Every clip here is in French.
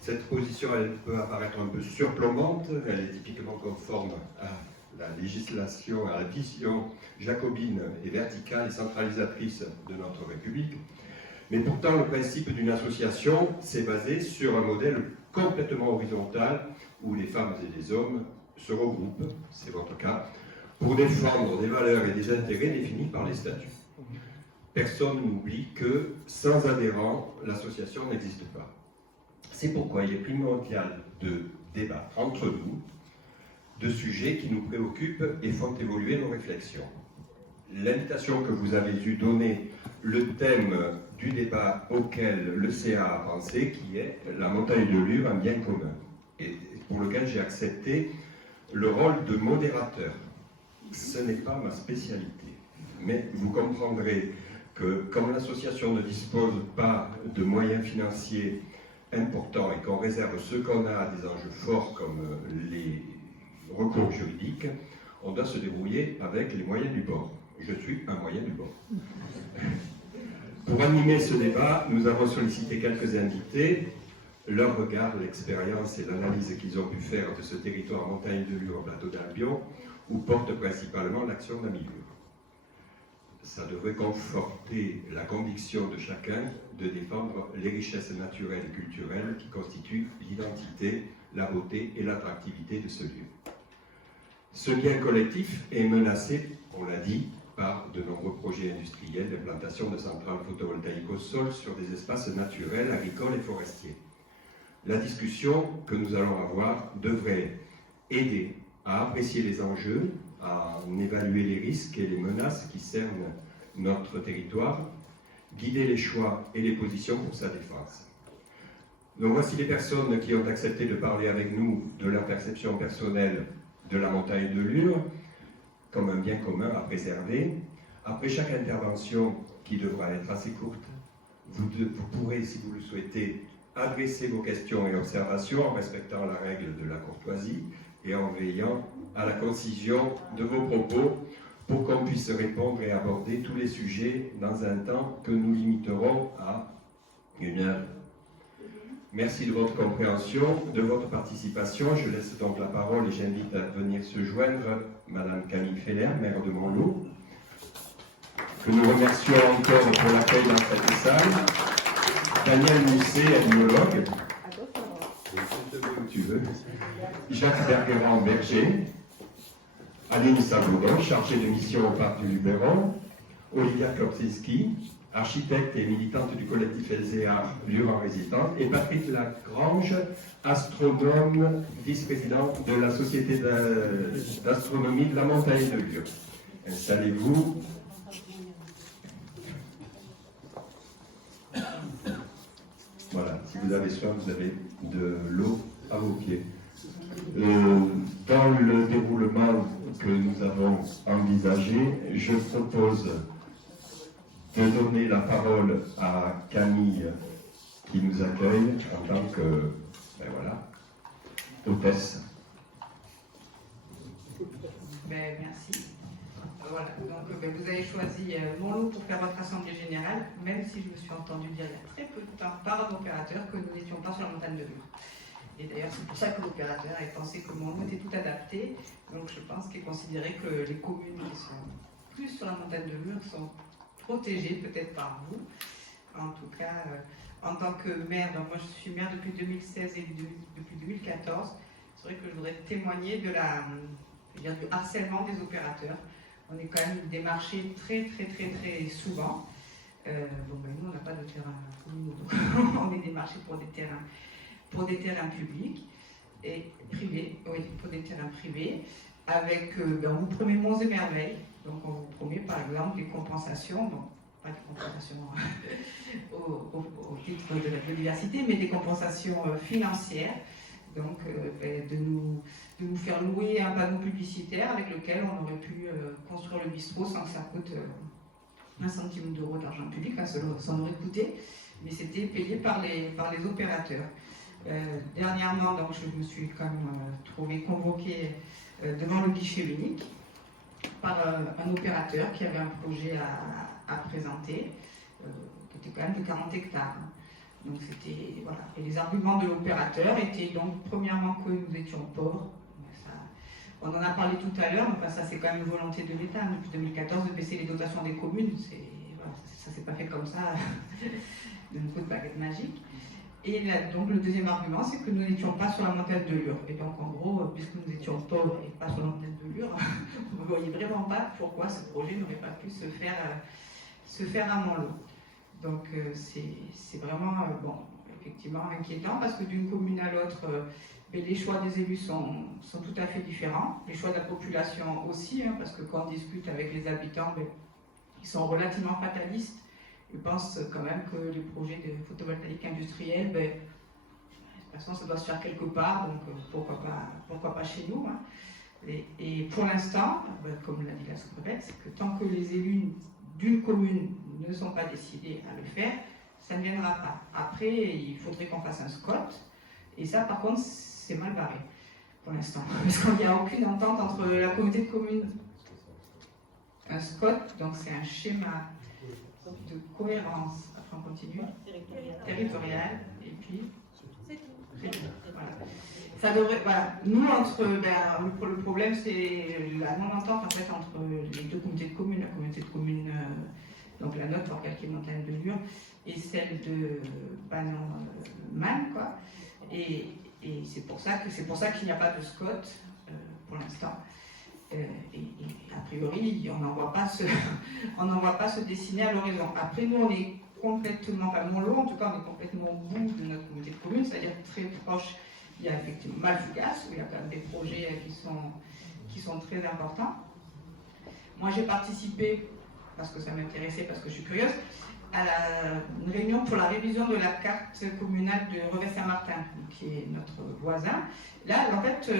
Cette position, elle peut apparaître un peu surplombante, elle est typiquement conforme à la législation, à la vision jacobine et verticale et centralisatrice de notre République. Mais pourtant, le principe d'une association s'est basé sur un modèle complètement horizontal où les femmes et les hommes se regroupent, c'est votre cas, pour défendre des valeurs et des intérêts définis par les statuts. Personne n'oublie que sans adhérents, l'association n'existe pas. C'est pourquoi il est primordial de débattre entre nous de sujets qui nous préoccupent et font évoluer nos réflexions. L'invitation que vous avez eue donnait le thème du débat auquel le CA a pensé, qui est la montagne de Lure, un bien commun, et pour lequel j'ai accepté le rôle de modérateur. Ce n'est pas ma spécialité, mais vous comprendrez que comme l'association ne dispose pas de moyens financiers importants et qu'on réserve ce qu'on a à des enjeux forts comme les recours juridiques, on doit se débrouiller avec les moyens du bord. Je suis un moyen du bord. Pour animer ce débat, nous avons sollicité quelques invités. Leur regard, l'expérience et l'analyse qu'ils ont pu faire de ce territoire montagne de Lure au plateau d'Albion, où porte principalement l'action d'Amilure. Ça devrait conforter la conviction de chacun de défendre les richesses naturelles et culturelles qui constituent l'identité, la beauté et l'attractivité de ce lieu. Ce lien collectif est menacé, on l'a dit, par de nombreux projets industriels d'implantation de centrales photovoltaïques au sol sur des espaces naturels, agricoles et forestiers. La discussion que nous allons avoir devrait aider à apprécier les enjeux, à en évaluer les risques et les menaces qui cernent notre territoire, guider les choix et les positions pour sa défense. Donc voici les personnes qui ont accepté de parler avec nous de leur perception personnelle de la montagne de Lure comme un bien commun à préserver. Après chaque intervention, qui devra être assez courte, vous pourrez, si vous le souhaitez, adresser vos questions et observations en respectant la règle de la courtoisie et en veillant à la concision de vos propos pour qu'on puisse répondre et aborder tous les sujets dans un temps que nous limiterons à 1 heure. Merci de votre compréhension, de votre participation. Je laisse donc la parole et j'invite à venir se joindre Madame Camille Feller, maire de Montlot, que nous remercions encore pour l'accueil dans cette salle. Daniel Musset, ethnologue. Tu veux. Jacques Bergeron-Berger. Aline Sabouron, chargée de mission au Parc du Luberon. Olivia Klopczynski, architecte et militante du collectif Elzéar Lure en résidence, et Patrick Lagrange, astronome, vice-président de la Société d'astronomie de la montagne de Lure. Installez-vous. Voilà, si vous avez soif, vous avez de l'eau à vos pieds. Dans le déroulement que nous avons envisagé, je propose de donner la parole à Camille qui nous accueille en tant que hôtesse. Merci. Voilà, donc vous avez choisi Montlot pour faire votre assemblée générale, même si je me suis entendu dire il y a très peu de temps par un opérateur que nous n'étions pas sur la montagne de Lure. Et d'ailleurs, c'est pour ça que l'opérateur a pensé que Montlot était tout adapté. Donc je pense qu'il est considéré que les communes qui sont plus sur la montagne de Lure sont protégées peut-être par vous. En tout cas, en tant que maire, donc moi je suis maire depuis 2016 et depuis 2014, c'est vrai que je voudrais témoigner de du harcèlement des opérateurs. On est quand même démarchés très souvent. Nous on n'a pas de terrain communaux, donc on est démarchés pour des terrains publics et privés, oui, pour des terrains privés, avec, on vous promet monts et merveilles, donc on vous promet par exemple des compensations, bon, pas des compensations au titre de la biodiversité, mais des compensations financières, donc de nous faire louer un panneau publicitaire avec lequel on aurait pu construire le bistrot sans que ça coûte 1 centime d'euro d'argent public, ça en aurait coûté, mais c'était payé par les opérateurs. Dernièrement, donc, je me suis quand même trouvée convoquée devant le guichet unique par un opérateur qui avait un projet à présenter, qui était quand même de 40 hectares. Donc c'était, voilà. Et les arguments de l'opérateur étaient donc premièrement que nous étions pauvres. Ça, on en a parlé tout à l'heure, mais enfin, ça c'est quand même une volonté de l'État depuis 2014 de baisser les dotations des communes. Voilà, ça s'est pas fait comme ça d'un coup de baguette magique. Et là, donc le deuxième argument, c'est que nous n'étions pas sur la montagne de Lure. Et donc en gros, puisque nous étions pauvres et pas sur la montagne de Lure, on ne voyait vraiment pas pourquoi ce projet n'aurait pas pu se faire à Montlot. Donc c'est vraiment bon, effectivement inquiétant parce que d'une commune à l'autre, les choix des élus sont tout à fait différents. Les choix de la population aussi, hein, parce que quand on discute avec les habitants, ils sont relativement fatalistes. Je pense quand même que les projets de photovoltaïque industrielle, de toute façon, ça doit se faire quelque part, donc pourquoi pas chez nous. Hein. Et pour l'instant, comme l'a dit la sous-préfète, c'est que tant que les élus d'une commune ne sont pas décidés à le faire, ça ne viendra pas. Après, il faudrait qu'on fasse un SCOT, et ça, par contre, c'est mal barré pour l'instant, parce qu'il n'y a aucune entente entre la communauté de communes. Un SCOT, donc c'est un schéma de cohérence, après on continue, territoriale, et puis voilà. Ça devrait, voilà. Nous, le problème, c'est la non-entente en fait entre les deux communautés de communes, la communauté de communes, donc la nôtre, qui est montagne de Lure, et celle de Banon-Man, quoi. Et c'est pour ça qu'il n'y a pas de SCOT pour l'instant. Et a priori, on n'en voit pas se dessiner à l'horizon. Après, nous, on est complètement, pas Montlot, en tout cas, on est complètement au bout de notre communauté de communes, c'est-à-dire très proche. Il y a effectivement Malfougas, où il y a quand même des projets qui sont très importants. Moi, j'ai participé, parce que ça m'intéressait, parce que je suis curieuse, à une réunion pour la révision de la carte communale de Revest-Saint-Martin, qui est notre voisin. Là, en fait,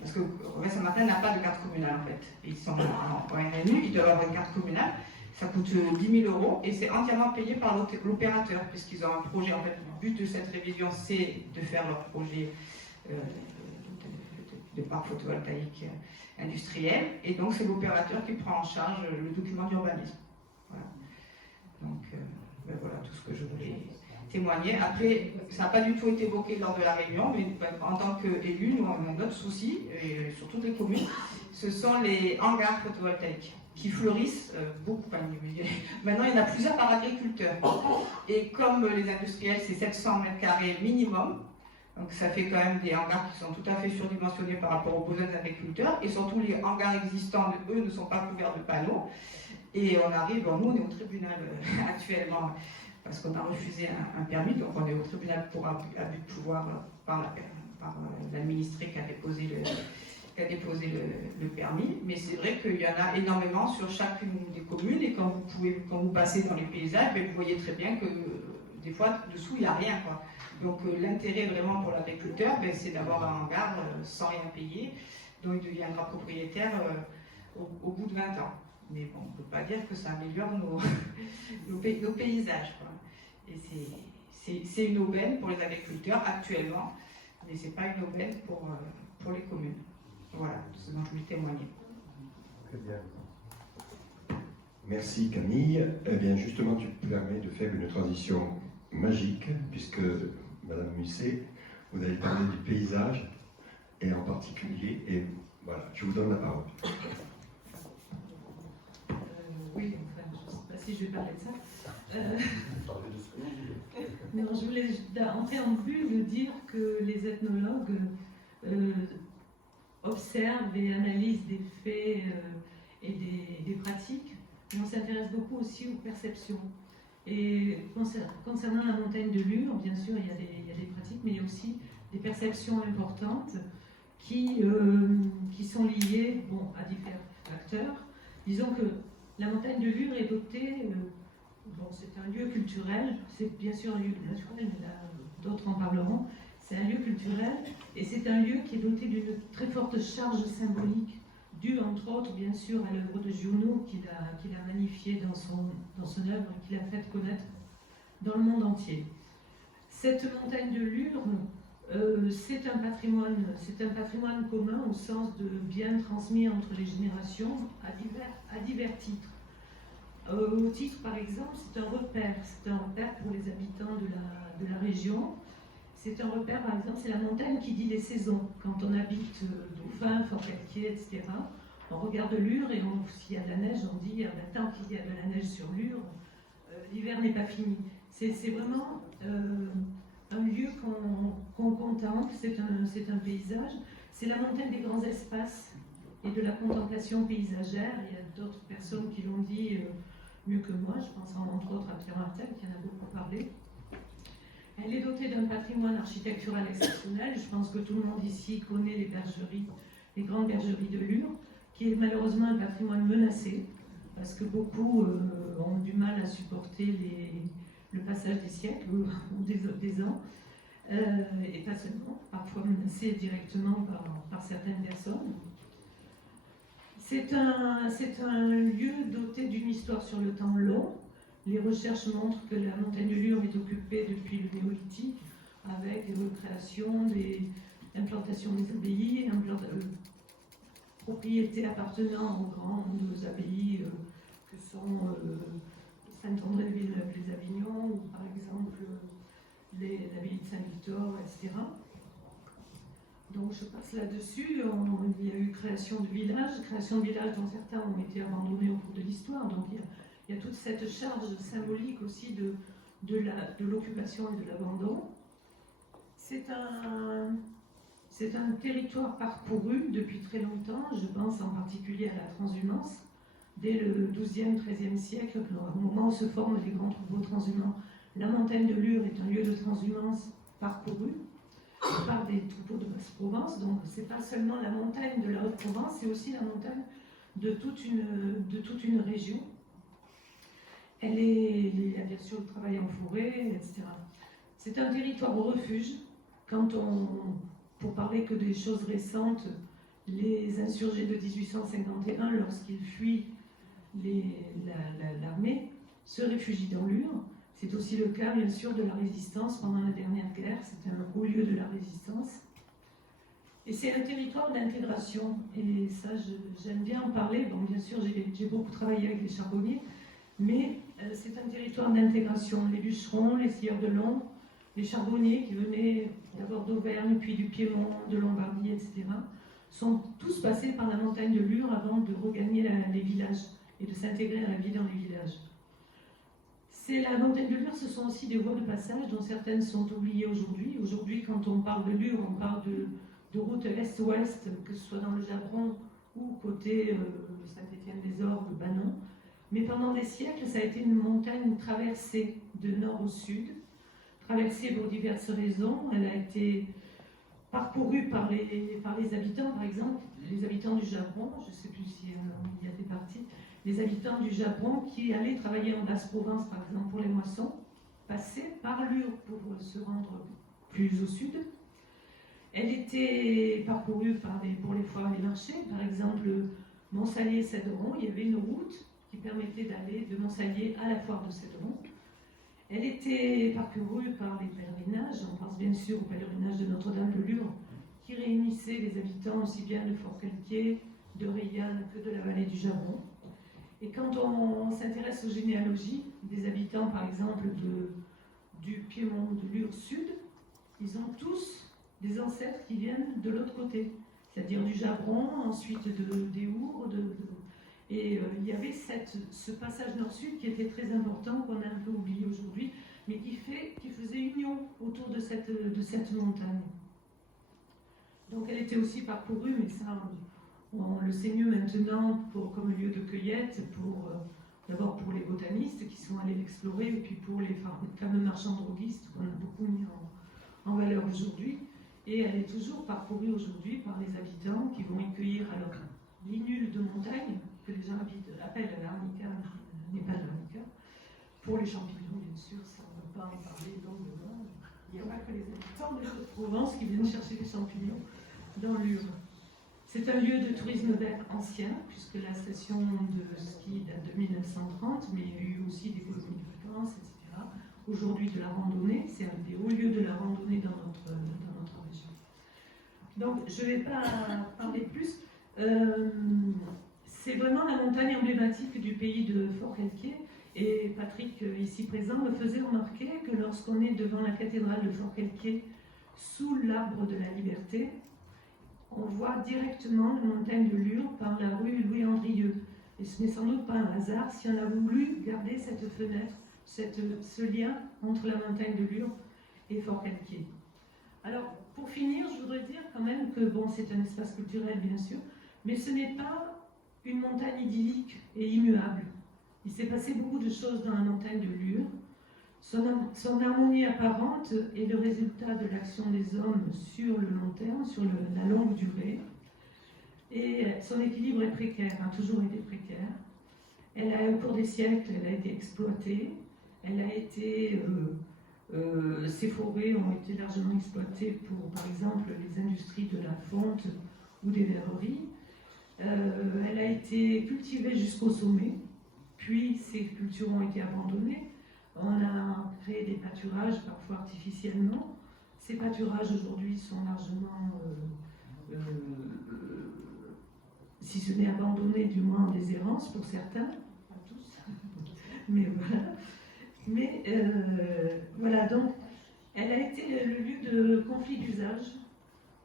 parce que Revest-Saint-Martin n'a pas de carte communale, en fait. Ils sont en RNU, ils doivent avoir une carte communale. Ça coûte 10 000 € et c'est entièrement payé par l'opérateur, puisqu'ils ont un projet. En fait, le but de cette révision, c'est de faire leur projet de parc photovoltaïque industriel. Et donc, c'est l'opérateur qui prend en charge le document d'urbanisme. Voilà. Donc, voilà tout ce que je voulais témoigner. Après, ça n'a pas du tout été évoqué lors de la réunion, mais en tant qu'élu, nous avons un autre souci, sur toutes les communes, ce sont les hangars photovoltaïques qui fleurissent beaucoup. Maintenant, il y en a plusieurs par agriculteur. Et comme les industriels, c'est 700 m² minimum, donc ça fait quand même des hangars qui sont tout à fait surdimensionnés par rapport aux besoins des agriculteurs. Et surtout, les hangars existants, eux, ne sont pas couverts de panneaux. Et on arrive, nous, on est au tribunal actuellement, parce qu'on a refusé un permis, donc on est au tribunal pour abus de pouvoir par l'administré qui a déposé le permis, mais c'est vrai qu'il y en a énormément sur chacune des communes, et quand vous passez dans les paysages, vous voyez très bien que des fois, dessous, il n'y a rien, quoi. Donc l'intérêt vraiment pour l'agriculteur, c'est d'avoir un hangar sans rien payer, dont il deviendra propriétaire au bout de 20 ans. Mais bon, on ne peut pas dire que ça améliore nos paysages, quoi. Et c'est une aubaine pour les agriculteurs actuellement, mais ce n'est pas une aubaine pour les communes. Voilà, c'est ce dont je voulais témoigner. Très bien. Merci Camille. Eh bien justement, tu permets de faire une transition magique, puisque Madame Musset, vous allez parler du paysage, et en particulier, et voilà, je vous donne la parole. Oui, enfin, je ne sais pas si je vais parler de ça. Non, je voulais en préambule de dire que les ethnologues observent et analysent des faits et des pratiques, mais on s'intéresse beaucoup aussi aux perceptions. Et concernant la montagne de Lure, bien sûr, il y a des pratiques, mais il y a aussi des perceptions importantes qui sont liées à différents facteurs. Disons que la montagne de Lure est dotée, c'est un lieu culturel, c'est bien sûr un lieu naturel, mais là d'autres en parleront. C'est un lieu culturel et c'est un lieu qui est doté d'une très forte charge symbolique, due entre autres bien sûr à l'œuvre de Giono qu'il a magnifiée dans son œuvre et qu'il a fait connaître dans le monde entier. Cette montagne de Lure, c'est un patrimoine commun au sens de bien transmis entre les générations à divers titres. Au titre, par exemple, c'est un repère. C'est un repère pour les habitants de la région. C'est un repère, par exemple, c'est la montagne qui dit les saisons. Quand on habite Dauphin, Forcalquier, etc., on regarde Lure et s'il y a de la neige, on dit tant qu'il y a de la neige sur Lure, l'hiver n'est pas fini. C'est vraiment un lieu qu'on contemple, c'est un paysage. C'est la montagne des grands espaces et de la contemplation paysagère. Il y a d'autres personnes qui l'ont dit mieux que moi, je pense entre autres à Pierre Martel qui en a beaucoup parlé. Elle est dotée d'un patrimoine architectural exceptionnel. Je pense que tout le monde ici connaît les bergeries, les grandes bergeries de Lure, qui est malheureusement un patrimoine menacé, parce que beaucoup ont du mal à supporter le passage des siècles ou des ans, et pas seulement, parfois menacé directement par certaines personnes. C'est un lieu doté d'une histoire sur le temps long. Les recherches montrent que la montagne de Lure est occupée depuis le néolithique, avec des recréations, l'implantation des abbayes, propriétés appartenant aux grandes abbayes que sont Saint-André-de-Villeneuve-les-Avignon, ou par exemple l'abbaye de Saint-Victor, etc. Donc je passe là-dessus. Il y a eu création de villages dont certains ont été abandonnés au cours de l'histoire. Donc il y a toute cette charge symbolique aussi de l'occupation et de l'abandon. C'est un territoire parcouru depuis très longtemps. Je pense en particulier à la transhumance. Dès le XIIe, XIIIe siècle, au moment où se forment les grands troupeaux transhumants, la montagne de Lure est un lieu de transhumance parcouru par des troupeaux de Basse-Provence. Donc ce n'est pas seulement la montagne de la Haute-Provence, c'est aussi la montagne de toute une région. Il y a bien sûr le travail en forêt, etc. C'est un territoire refuge. Pour parler que des choses récentes, les insurgés de 1851, lorsqu'ils fuient l'armée, se réfugient dans Lure. C'est aussi le cas, bien sûr, de la résistance pendant la dernière guerre. C'est un haut lieu de la résistance. Et c'est un territoire d'intégration. Et ça, j'aime bien en parler. Bon, bien sûr, j'ai beaucoup travaillé avec les charbonniers, mais c'est un territoire d'intégration. Les bûcherons, les scieurs de l'ombre, les charbonniers qui venaient d'abord d'Auvergne, puis du Piémont, de Lombardie, etc., sont tous passés par la montagne de Lure avant de regagner les villages et de s'intégrer à la vie dans les villages. La montagne de Lure, ce sont aussi des voies de passage dont certaines sont oubliées aujourd'hui. Aujourd'hui, quand on parle de Lure, on parle de route est-ouest, que ce soit dans le Jabron ou côté Saint-Étienne-des-Orgues, Banon. Mais pendant des siècles, ça a été une montagne traversée de nord au sud, traversée pour diverses raisons. Elle a été parcourue par les habitants, par exemple, les habitants du Jabron, je ne sais plus s'il y a des parties, les habitants du Jabron qui allaient travailler en Basse-Provence, par exemple, pour les moissons, passaient par Lure pour se rendre plus au sud. Elle était parcourue pour les foires et les marchés, par exemple, Montsalier-Cédron, il y avait une route qui permettait d'aller de Montsalier à la foire de Cédron. Elle était parcourue par les pèlerinages, on pense bien sûr au pèlerinage de Notre-Dame de Lure, qui réunissait les habitants aussi bien de Forcalquier, de Reillanne que de la vallée du Jabron. Et quand on s'intéresse aux généalogies des habitants, par exemple, du Piémont, de Lure Sud, ils ont tous des ancêtres qui viennent de l'autre côté, c'est-à-dire du Jabron, ensuite des Our, et il y avait ce passage nord-sud qui était très important, qu'on a un peu oublié aujourd'hui, mais qui faisait union autour de cette montagne. Donc elle était aussi parcourue, mais ça, on le sait mieux maintenant comme lieu de cueillette, d'abord pour les botanistes qui sont allés l'explorer, et puis pour les fameux marchands droguistes qu'on a beaucoup mis en valeur aujourd'hui. Et elle est toujours parcourue aujourd'hui par les habitants qui vont y cueillir alors l'inule de montagne, que les gens appellent l'arnica, n'est pas l'arnica, pour les champignons, bien sûr, ça on ne va pas en parler longuement. Il n'y a pas que les habitants de Haute-Provence qui viennent chercher des champignons dans Lure. C'est un lieu de tourisme ancien, puisque la station de ski date de 1930, mais il y a eu aussi des colonies de vacances, etc. Aujourd'hui, de la randonnée, c'est un des hauts lieux de la randonnée dans notre région. Donc, je ne vais pas parler plus. C'est c'est vraiment la montagne emblématique du pays de Forcalquier. Et Patrick, ici présent, me faisait remarquer que lorsqu'on est devant la cathédrale de Forcalquier, sous l'arbre de la Liberté, on voit directement la montagne de Lure par la rue Louis-Andrieux. Et ce n'est sans doute pas un hasard si on a voulu garder cette fenêtre, ce lien entre la montagne de Lure et Forcalquier. Alors, pour finir, je voudrais dire quand même que, bon, c'est un espace culturel, bien sûr, mais ce n'est pas une montagne idyllique et immuable. Il s'est passé beaucoup de choses dans la montagne de Lure. Son harmonie apparente est le résultat de l'action des hommes sur le long terme, sur la longue durée. Et son équilibre est précaire, a toujours été précaire. Au cours des siècles, elle a été exploitée. Elle a été... ces forêts ont été largement exploitées pour, par exemple, les industries de la fonte ou des verreries. Elle a été cultivée jusqu'au sommet, puis ces cultures ont été abandonnées. On a créé des pâturages, parfois artificiellement. Ces pâturages aujourd'hui sont largement, si ce n'est abandonnés, du moins en déshérence pour certains, pas tous, mais voilà. Mais voilà, donc, elle a été le lieu de conflits d'usage,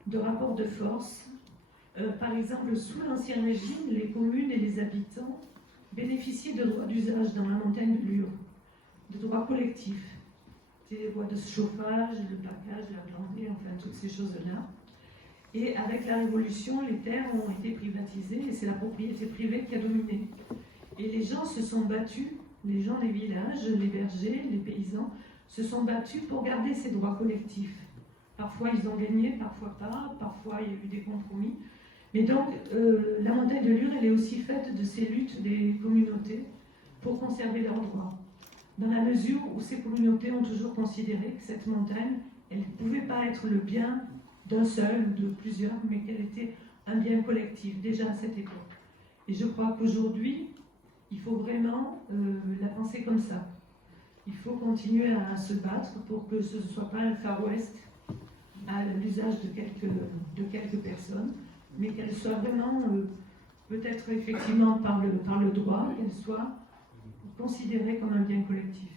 de rapports de force. Par exemple, sous l'Ancien Régime, les communes et les habitants bénéficiaient de droits d'usage dans la montagne de Lure, de droits collectifs, des droits de chauffage, le package, la blanquerie, enfin toutes ces choses-là. Et avec la Révolution, les terres ont été privatisées et c'est la propriété privée qui a dominé. Et les gens se sont battus, les gens des villages, les bergers, les paysans, se sont battus pour garder ces droits collectifs. Parfois ils ont gagné, parfois pas, parfois il y a eu des compromis. Mais donc la montagne de Lure, elle est aussi faite de ces luttes des communautés pour conserver leurs droits. Dans la mesure où ces communautés ont toujours considéré que cette montagne, elle ne pouvait pas être le bien d'un seul ou de plusieurs, mais qu'elle était un bien collectif, déjà à cette époque. Et je crois qu'aujourd'hui, il faut vraiment la penser comme ça. Il faut continuer à se battre pour que ce ne soit pas un Far West à l'usage de quelques personnes, mais qu'elle soit vraiment, peut-être effectivement par le droit, qu'elle soit considérée comme un bien collectif.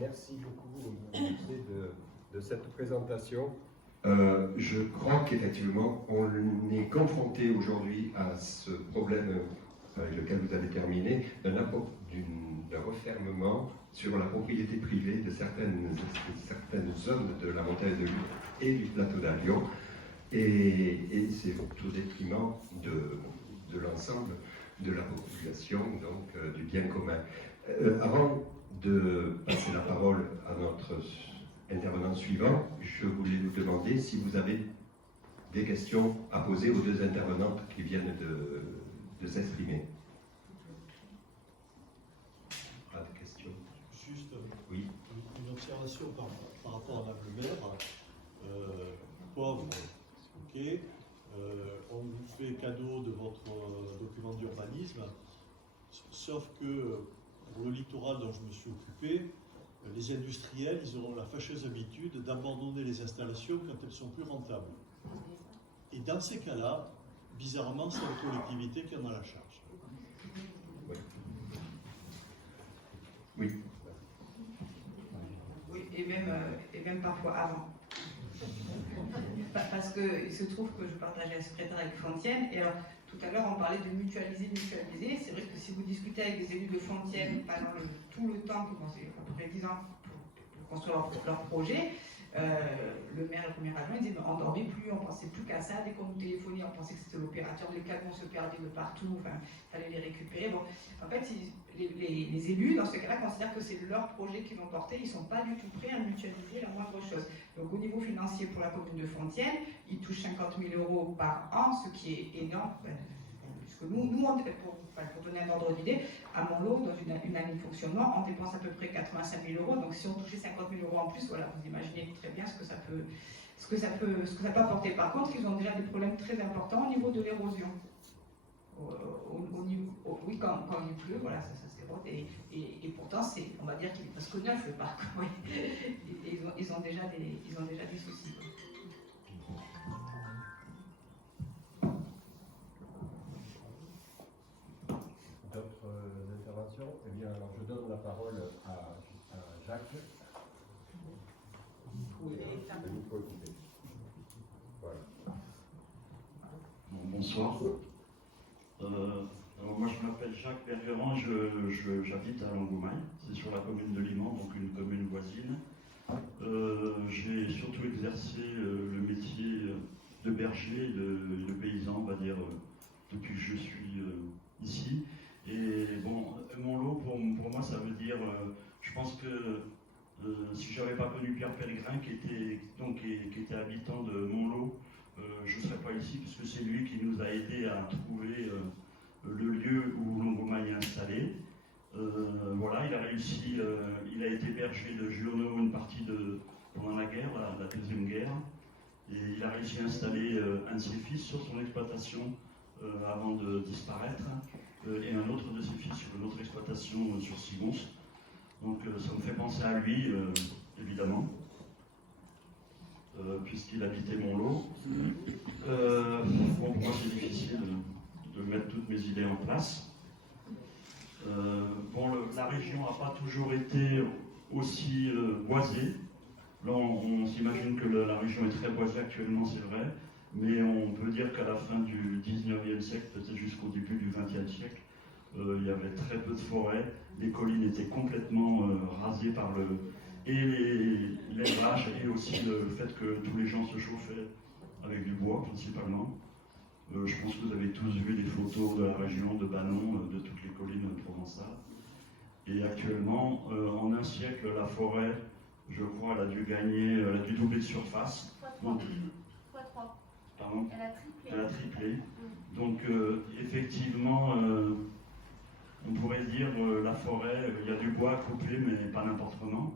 Merci beaucoup de cette présentation. Je crois qu'effectivement, on est confronté aujourd'hui à ce problème avec lequel vous avez terminé, d'un refermement sur la propriété privée de certaines zones de la montagne de Lure et du plateau d'Allion, et c'est au détriment de l'ensemble de la population, donc du bien commun. Avant de passer la parole à notre intervenant suivant, je voulais vous demander si vous avez des questions à poser aux deux intervenantes qui viennent de s'exprimer. Pas de questions? Juste oui. Une observation par rapport à Madame le maire. Pauvre, ok. On vous fait cadeau de votre document d'urbanisme, sauf que pour le littoral dont je me suis occupé, les industriels, ils auront la fâcheuse habitude d'abandonner les installations quand elles sont plus rentables. Et dans ces cas-là, bizarrement, c'est la collectivité qui en a la charge. Oui. Oui. Oui, et même parfois avant. Parce qu'il se trouve que je partageais la secrétaire avec Fontienne, et alors tout à l'heure on parlait de mutualiser. C'est vrai que si vous discutez avec des élus de Fontienne pendant tout le temps, c'est à peu près 10 ans pour construire leur projet, le maire et le premier adjoint disaient on ne dormait plus, on ne pensait plus qu'à ça, dès qu'on nous téléphonait, on pensait que c'était l'opérateur, les camions se perdaient de partout, enfin, il fallait les récupérer. Bon, en fait, les élus, dans ce cas-là, considèrent que c'est leur projet qu'ils vont porter, ils ne sont pas du tout prêts à mutualiser la moindre chose. Donc au niveau financier pour la commune de Fontienne, ils touchent 50 000 € par an, ce qui est énorme. Puisque nous pour donner un ordre d'idée, à Montlot, dans une année de fonctionnement, on dépense à peu près 85 000 €. Donc si on touchait 50 000 € en plus, voilà, vous imaginez très bien ce que ça peut apporter. Par contre, ils ont déjà des problèmes très importants au niveau de l'érosion. Oui. quand il pleut, voilà, ça s'érode. Et pourtant, on va dire qu'il est presque neuf le parc. Oui. Et ils ont déjà des soucis. D'autres interventions? Eh bien, alors, je donne la parole à Jacques. Oui. Le micro est coupé. Voilà. Bon, bonsoir. Alors moi je m'appelle Jacques Bergeron, j'habite à Langoumaille, c'est sur la commune de Liman, donc une commune voisine. J'ai surtout exercé le métier de berger et de paysan, on va dire, depuis que je suis ici. Et bon, Montlot pour moi ça veut dire, je pense que si j'avais pas connu Pierre Pellegrin qui était habitant de Montlot, je ne serais pas ici puisque c'est lui qui nous a aidés à trouver le lieu où Langoumaille est installé. Voilà, il a réussi, il a été berger de Giono une partie pendant la guerre, la Deuxième Guerre, et il a réussi à installer un de ses fils sur son exploitation avant de disparaître, et un autre de ses fils sur une autre exploitation sur Sigons. Donc ça me fait penser à lui, évidemment. Puisqu'il habitait Montlot. Bon, pour moi, c'est difficile de mettre toutes mes idées en place. Bon, la région n'a pas toujours été aussi boisée. Là, on s'imagine que la région est très boisée actuellement, c'est vrai, mais on peut dire qu'à la fin du 19e siècle, peut-être jusqu'au début du 20e siècle, il y avait très peu de forêts. Les collines étaient complètement rasées par l'élevage et aussi le fait que tous les gens se chauffaient avec du bois principalement. Je pense que vous avez tous vu des photos de la région de Banon, de toutes les collines provençales. Et actuellement, en un siècle, la forêt, je crois, elle a dû doubler de surface. Fois 3. Pardon ? Elle a triplé. Elle a triplé. Donc effectivement, on pourrait dire la forêt, il y a du bois à couper, mais pas n'importe comment.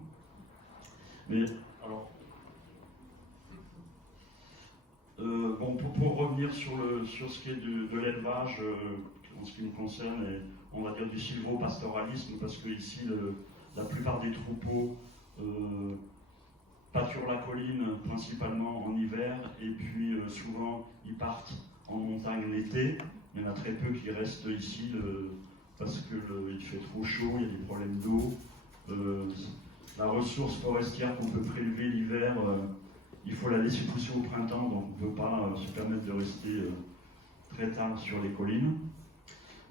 Mais alors, bon, pour revenir sur ce qui est de l'élevage, en ce qui me concerne, et on va dire du sylvo-pastoralisme, parce que ici, la plupart des troupeaux pâturent la colline principalement en hiver, et puis souvent ils partent en montagne l'été. Il y en a très peu qui restent ici parce qu'il fait trop chaud, il y a des problèmes d'eau. La ressource forestière qu'on peut prélever l'hiver, il faut la laisser pousser au printemps, donc on ne peut pas se permettre de rester très tard sur les collines.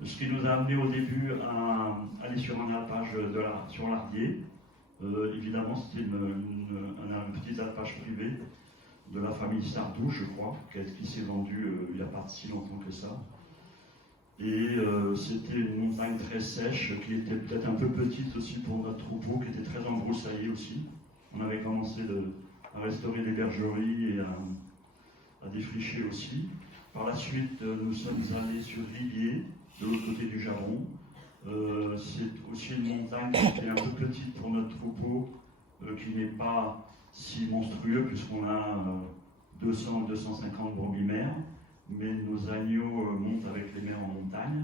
Ce qui nous a amené au début à aller sur un alpage sur l'Ardier. Évidemment, c'était un petit alpage privé de la famille Sardou, je crois, qui s'est vendu il n'y a pas si longtemps que ça. Et c'était une montagne très sèche, qui était peut-être un peu petite aussi pour notre troupeau, qui était très embroussaillé aussi. On avait commencé à restaurer des bergeries et à défricher aussi. Par la suite, nous sommes allés sur Rivier, de l'autre côté du Jaron. C'est aussi une montagne qui est un peu petite pour notre troupeau, qui n'est pas si monstrueux, puisqu'on a 200-250 brebis mères. Mais nos agneaux montent avec les mères en montagne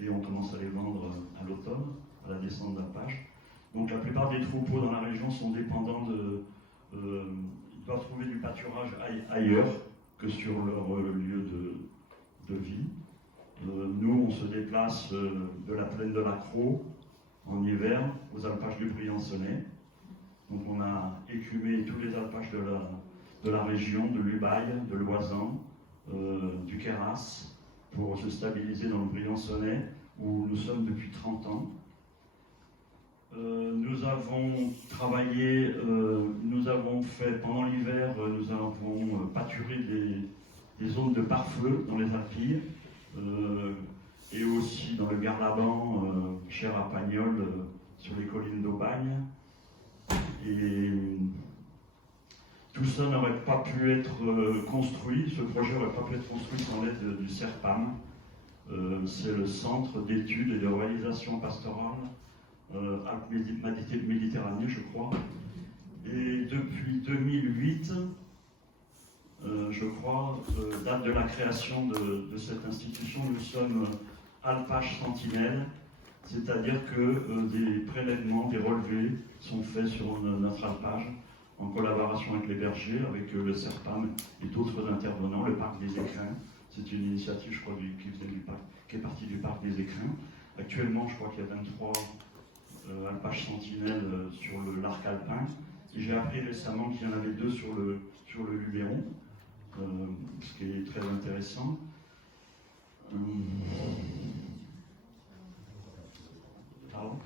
et on commence à les vendre à l'automne, à la descente d'alpage. Donc la plupart des troupeaux dans la région sont dépendants ils doivent trouver du pâturage ailleurs que sur leur lieu de vie. Nous, on se déplace de la plaine de la Crau en hiver aux alpages du Briançonnais. Donc on a écumé tous les alpages de la région, de l'Ubaye, de l'Oisan, du Queyras, pour se stabiliser dans le Briançonnais, où nous sommes depuis 30 ans. Nous avons travaillé, nous avons fait, pendant l'hiver, nous avons pâturé des zones de pare-feu dans les Alpilles, et aussi dans le Garlaban, cher à Pagnol, sur les collines d'Aubagne. Et tout ça n'aurait pas pu être construit, ce projet n'aurait pas pu être construit sans l'aide du CERPAM. C'est le Centre d'études et de réalisation pastorale Alpes-Méditerranée, je crois. Et depuis 2008, je crois, date de la création de cette institution, nous sommes alpage sentinelle, c'est-à-dire que des prélèvements, des relevés sont faits sur notre alpage en collaboration avec les bergers, avec le SERPAM et d'autres intervenants, le parc des Écrins. C'est une initiative, je crois, qui est partie du parc des Écrins. Actuellement, je crois qu'il y a 23 alpages sentinelles sur l'arc alpin. Et j'ai appris récemment qu'il y en avait 2 sur le Luberon, ce qui est très intéressant. Pardon ?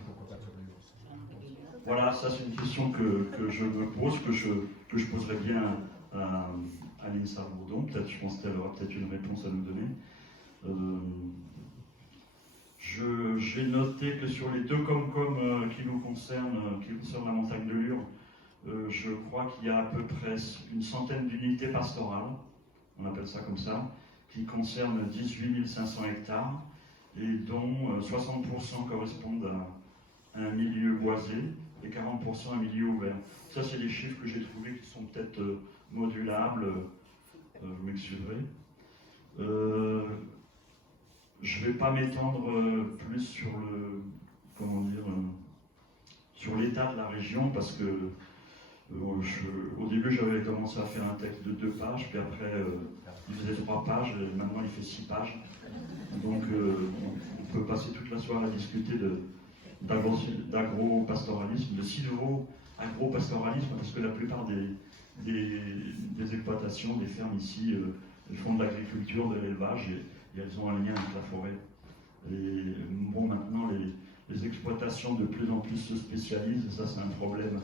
Voilà, ça c'est une question que je me pose, que je poserai bien à Lynn Bourdon. Peut-être, je pense qu'elle aura peut-être une réponse à nous donner. J'ai noté que sur les 2 COMCOM qui nous concernent, qui concernent la montagne de Lure, je crois qu'il y a à peu près une centaine d'unités pastorales, on appelle ça comme ça, qui concernent 18 500 hectares et dont 60% correspondent à un milieu boisé et 40% à un milieu ouvert. Ça, c'est des chiffres que j'ai trouvés qui sont peut-être modulables, vous m'excuserez. Je ne vais pas m'étendre plus sur sur l'état de la région parce que au début j'avais commencé à faire un texte de 2 pages, puis après il faisait 3 pages, et maintenant il fait 6 pages. Donc on peut passer toute la soirée à discuter d'agro-pastoralisme, de sylvo-agro-pastoralisme, parce que la plupart des exploitations, des fermes ici, elles font de l'agriculture, de l'élevage, et elles ont un lien avec la forêt. Et bon, maintenant, les exploitations de plus en plus se spécialisent, et ça c'est un problème.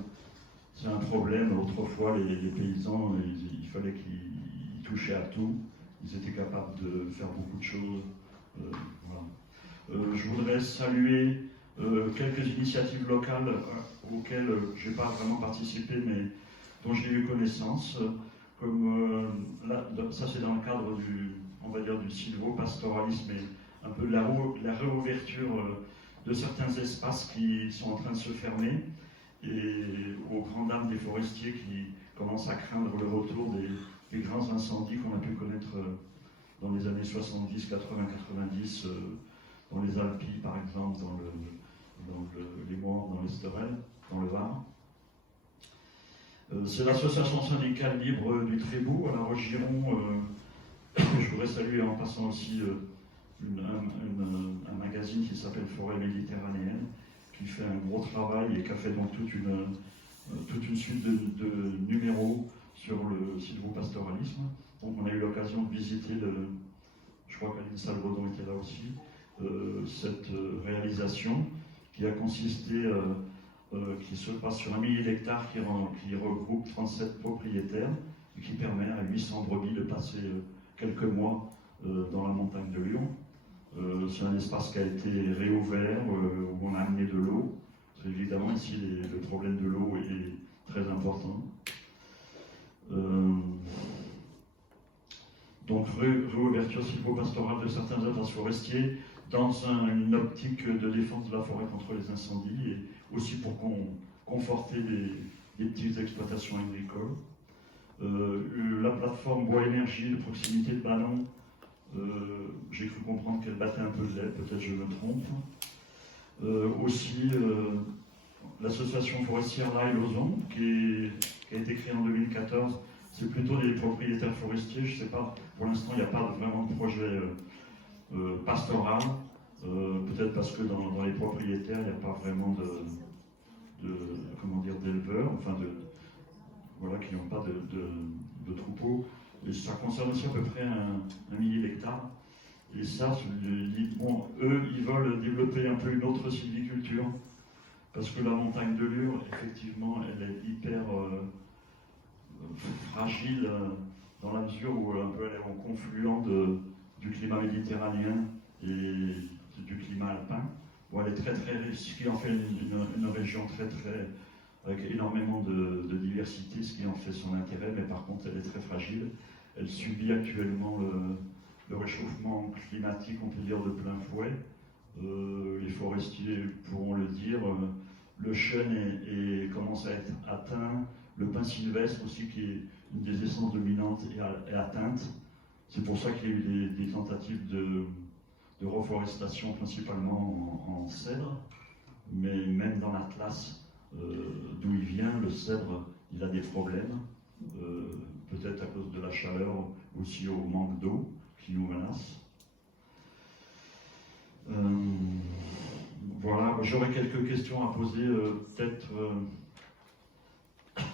C'est un problème. Autrefois, les paysans, il fallait qu'ils touchaient à tout. Ils étaient capables de faire beaucoup de choses. Voilà. Je voudrais saluer quelques initiatives locales auxquelles je n'ai pas vraiment participé, mais dont j'ai eu connaissance. Comme là, ça c'est dans le cadre du sylvo-pastoralisme et un peu de la réouverture de certains espaces qui sont en train de se fermer, et aux grandes dames des forestiers qui commencent à craindre le retour des grands incendies qu'on a pu connaître dans les années 70, 80, 90, dans les Alpilles par exemple, dans les Morts, dans l'Esterel, dans le Var. C'est l'association syndicale libre du Trébou à La Roche-Giron. Je voudrais saluer en passant aussi un magazine qui s'appelle Forêt Méditerranéenne, qui fait un gros travail et qui a fait donc toute une suite de numéros sur le sylvopastoralisme. Donc on a eu l'occasion de visiter, je crois qu'Aline Salvaudon était là aussi, cette réalisation qui a consisté, qui se passe sur 1 millier d'hectares, qui regroupe 37 propriétaires et qui permet à 800 brebis de passer quelques mois dans la montagne de Lyon. C'est un espace qui a été réouvert, où on a amené de l'eau. Évidemment, ici, le problème de l'eau est très important. Donc, réouverture sylvopastorale de certains espaces forestiers dans une optique de défense de la forêt contre les incendies et aussi pour conforter des petites exploitations agricoles. La plateforme Bois Énergie de proximité de Banon, j'ai cru comprendre qu'elle battait un peu de l'aile, peut-être je me trompe. Aussi, l'association forestière La Lozon, qui a été créée en 2014, c'est plutôt des propriétaires forestiers. Je ne sais pas, pour l'instant, il n'y a pas vraiment de projet pastoral. Peut-être parce que dans les propriétaires, il n'y a pas vraiment d'éleveurs, enfin voilà, qui n'ont pas de troupeaux. Et ça concerne aussi à peu près 1 millier d'hectares. Et ça, bon, eux, ils veulent développer un peu une autre sylviculture, parce que la montagne de Lure, effectivement, elle est hyper fragile dans la mesure où un peu elle est au confluent du climat méditerranéen et du climat alpin, où elle est très très riche, ce qui en fait une région très très avec énormément de diversité, ce qui en fait son intérêt, mais par contre elle est très fragile. Elle subit actuellement le réchauffement climatique, on peut dire, de plein fouet. Les forestiers pourront le dire, le chêne commence à être atteint, le pin sylvestre aussi, qui est une des essences dominantes, est atteinte. C'est pour ça qu'il y a eu des tentatives de de reforestation principalement en cèdre, mais même dans l'Atlas d'où il vient, le cèdre, il a des problèmes, peut-être à cause de la chaleur, aussi au manque d'eau qui nous menace. Voilà, j'aurais quelques questions à poser, peut-être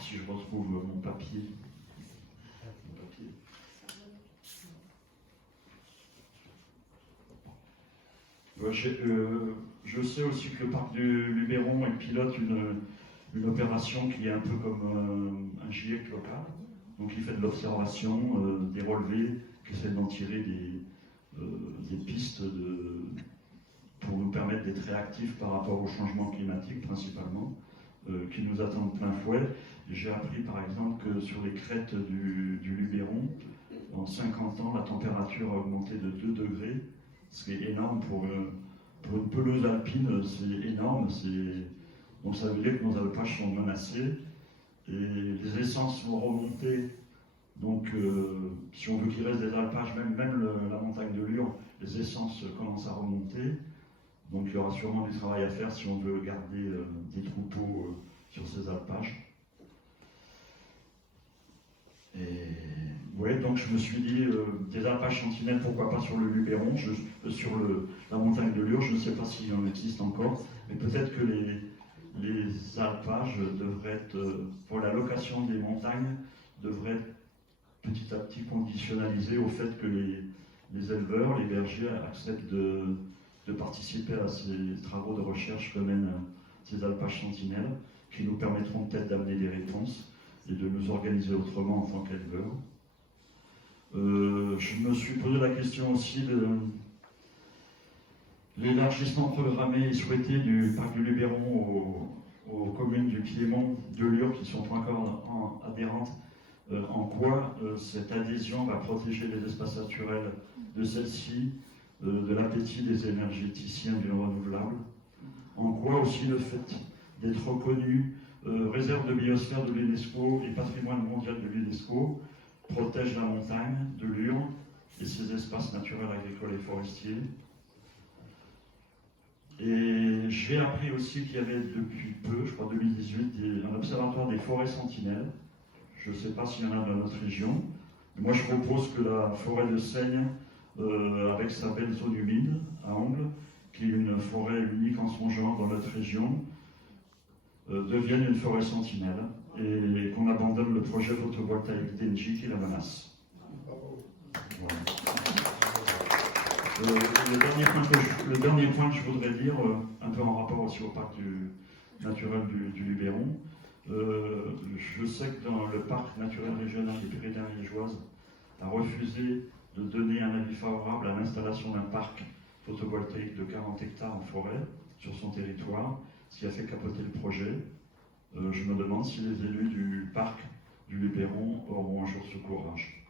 si je retrouve mon papier. Je sais aussi que le parc du Luberon il pilote une opération qui est un peu comme un GIEC local. Donc il fait de l'observation, des relevés, qui essaie d'en tirer des pistes pour nous permettre d'être réactifs par rapport au changement climatique principalement, qui nous attendent plein fouet. J'ai appris par exemple que sur les crêtes du Luberon, en 50 ans, la température a augmenté de 2 degrés, ce qui est énorme pour une pelouse alpine, c'est énorme. Donc ça veut dire que nos alpages sont menacés et les essences vont remonter. Donc si on veut qu'il reste des alpages, même la montagne de Lure, les essences commencent à remonter. Donc il y aura sûrement du travail à faire si on veut garder des troupeaux sur ces alpages. Et ouais, donc je me suis dit, des alpages sentinelles, pourquoi pas sur le Luberon, sur la montagne de Lure, je ne sais pas s'il en existe encore, mais peut-être que les alpages devraient être, pour la location des montagnes, devraient être petit à petit conditionnalisés au fait que les éleveurs, les bergers acceptent de participer à ces travaux de recherche que mènent ces alpages sentinelles, qui nous permettront peut-être d'amener des réponses et de nous organiser autrement en tant qu'éleveurs. Je me suis posé la question aussi de l'élargissement programmé et souhaité du parc du Luberon aux communes du Piémont, de Lure, qui ne sont pas encore adhérentes. En quoi cette adhésion va protéger les espaces naturels de celles-ci, de l'appétit des énergéticiens du renouvelable. En quoi aussi le fait d'être reconnu réserve de biosphère de l'UNESCO et patrimoine mondial de l'UNESCO protège la montagne de Lure et ses espaces naturels agricoles et forestiers. Et j'ai appris aussi qu'il y avait depuis peu, je crois 2018, un observatoire des forêts sentinelles. Je ne sais pas s'il y en a dans notre région. Mais moi je propose que la forêt de Seigne, avec sa belle zone humide à Angles, qui est une forêt unique en son genre dans notre région, devienne une forêt sentinelle et qu'on abandonne le projet photovoltaïque d'Engie qui la menace. Voilà. Le dernier point que je voudrais dire, un peu en rapport aussi au parc naturel du Luberon, je sais que dans le parc naturel régional des Pyrénées-Ariégeoises a refusé de donner un avis favorable à l'installation d'un parc photovoltaïque de 40 hectares en forêt sur son territoire, ce qui a fait capoter le projet. Je me demande si les élus du parc du Luberon auront un jour ce courage.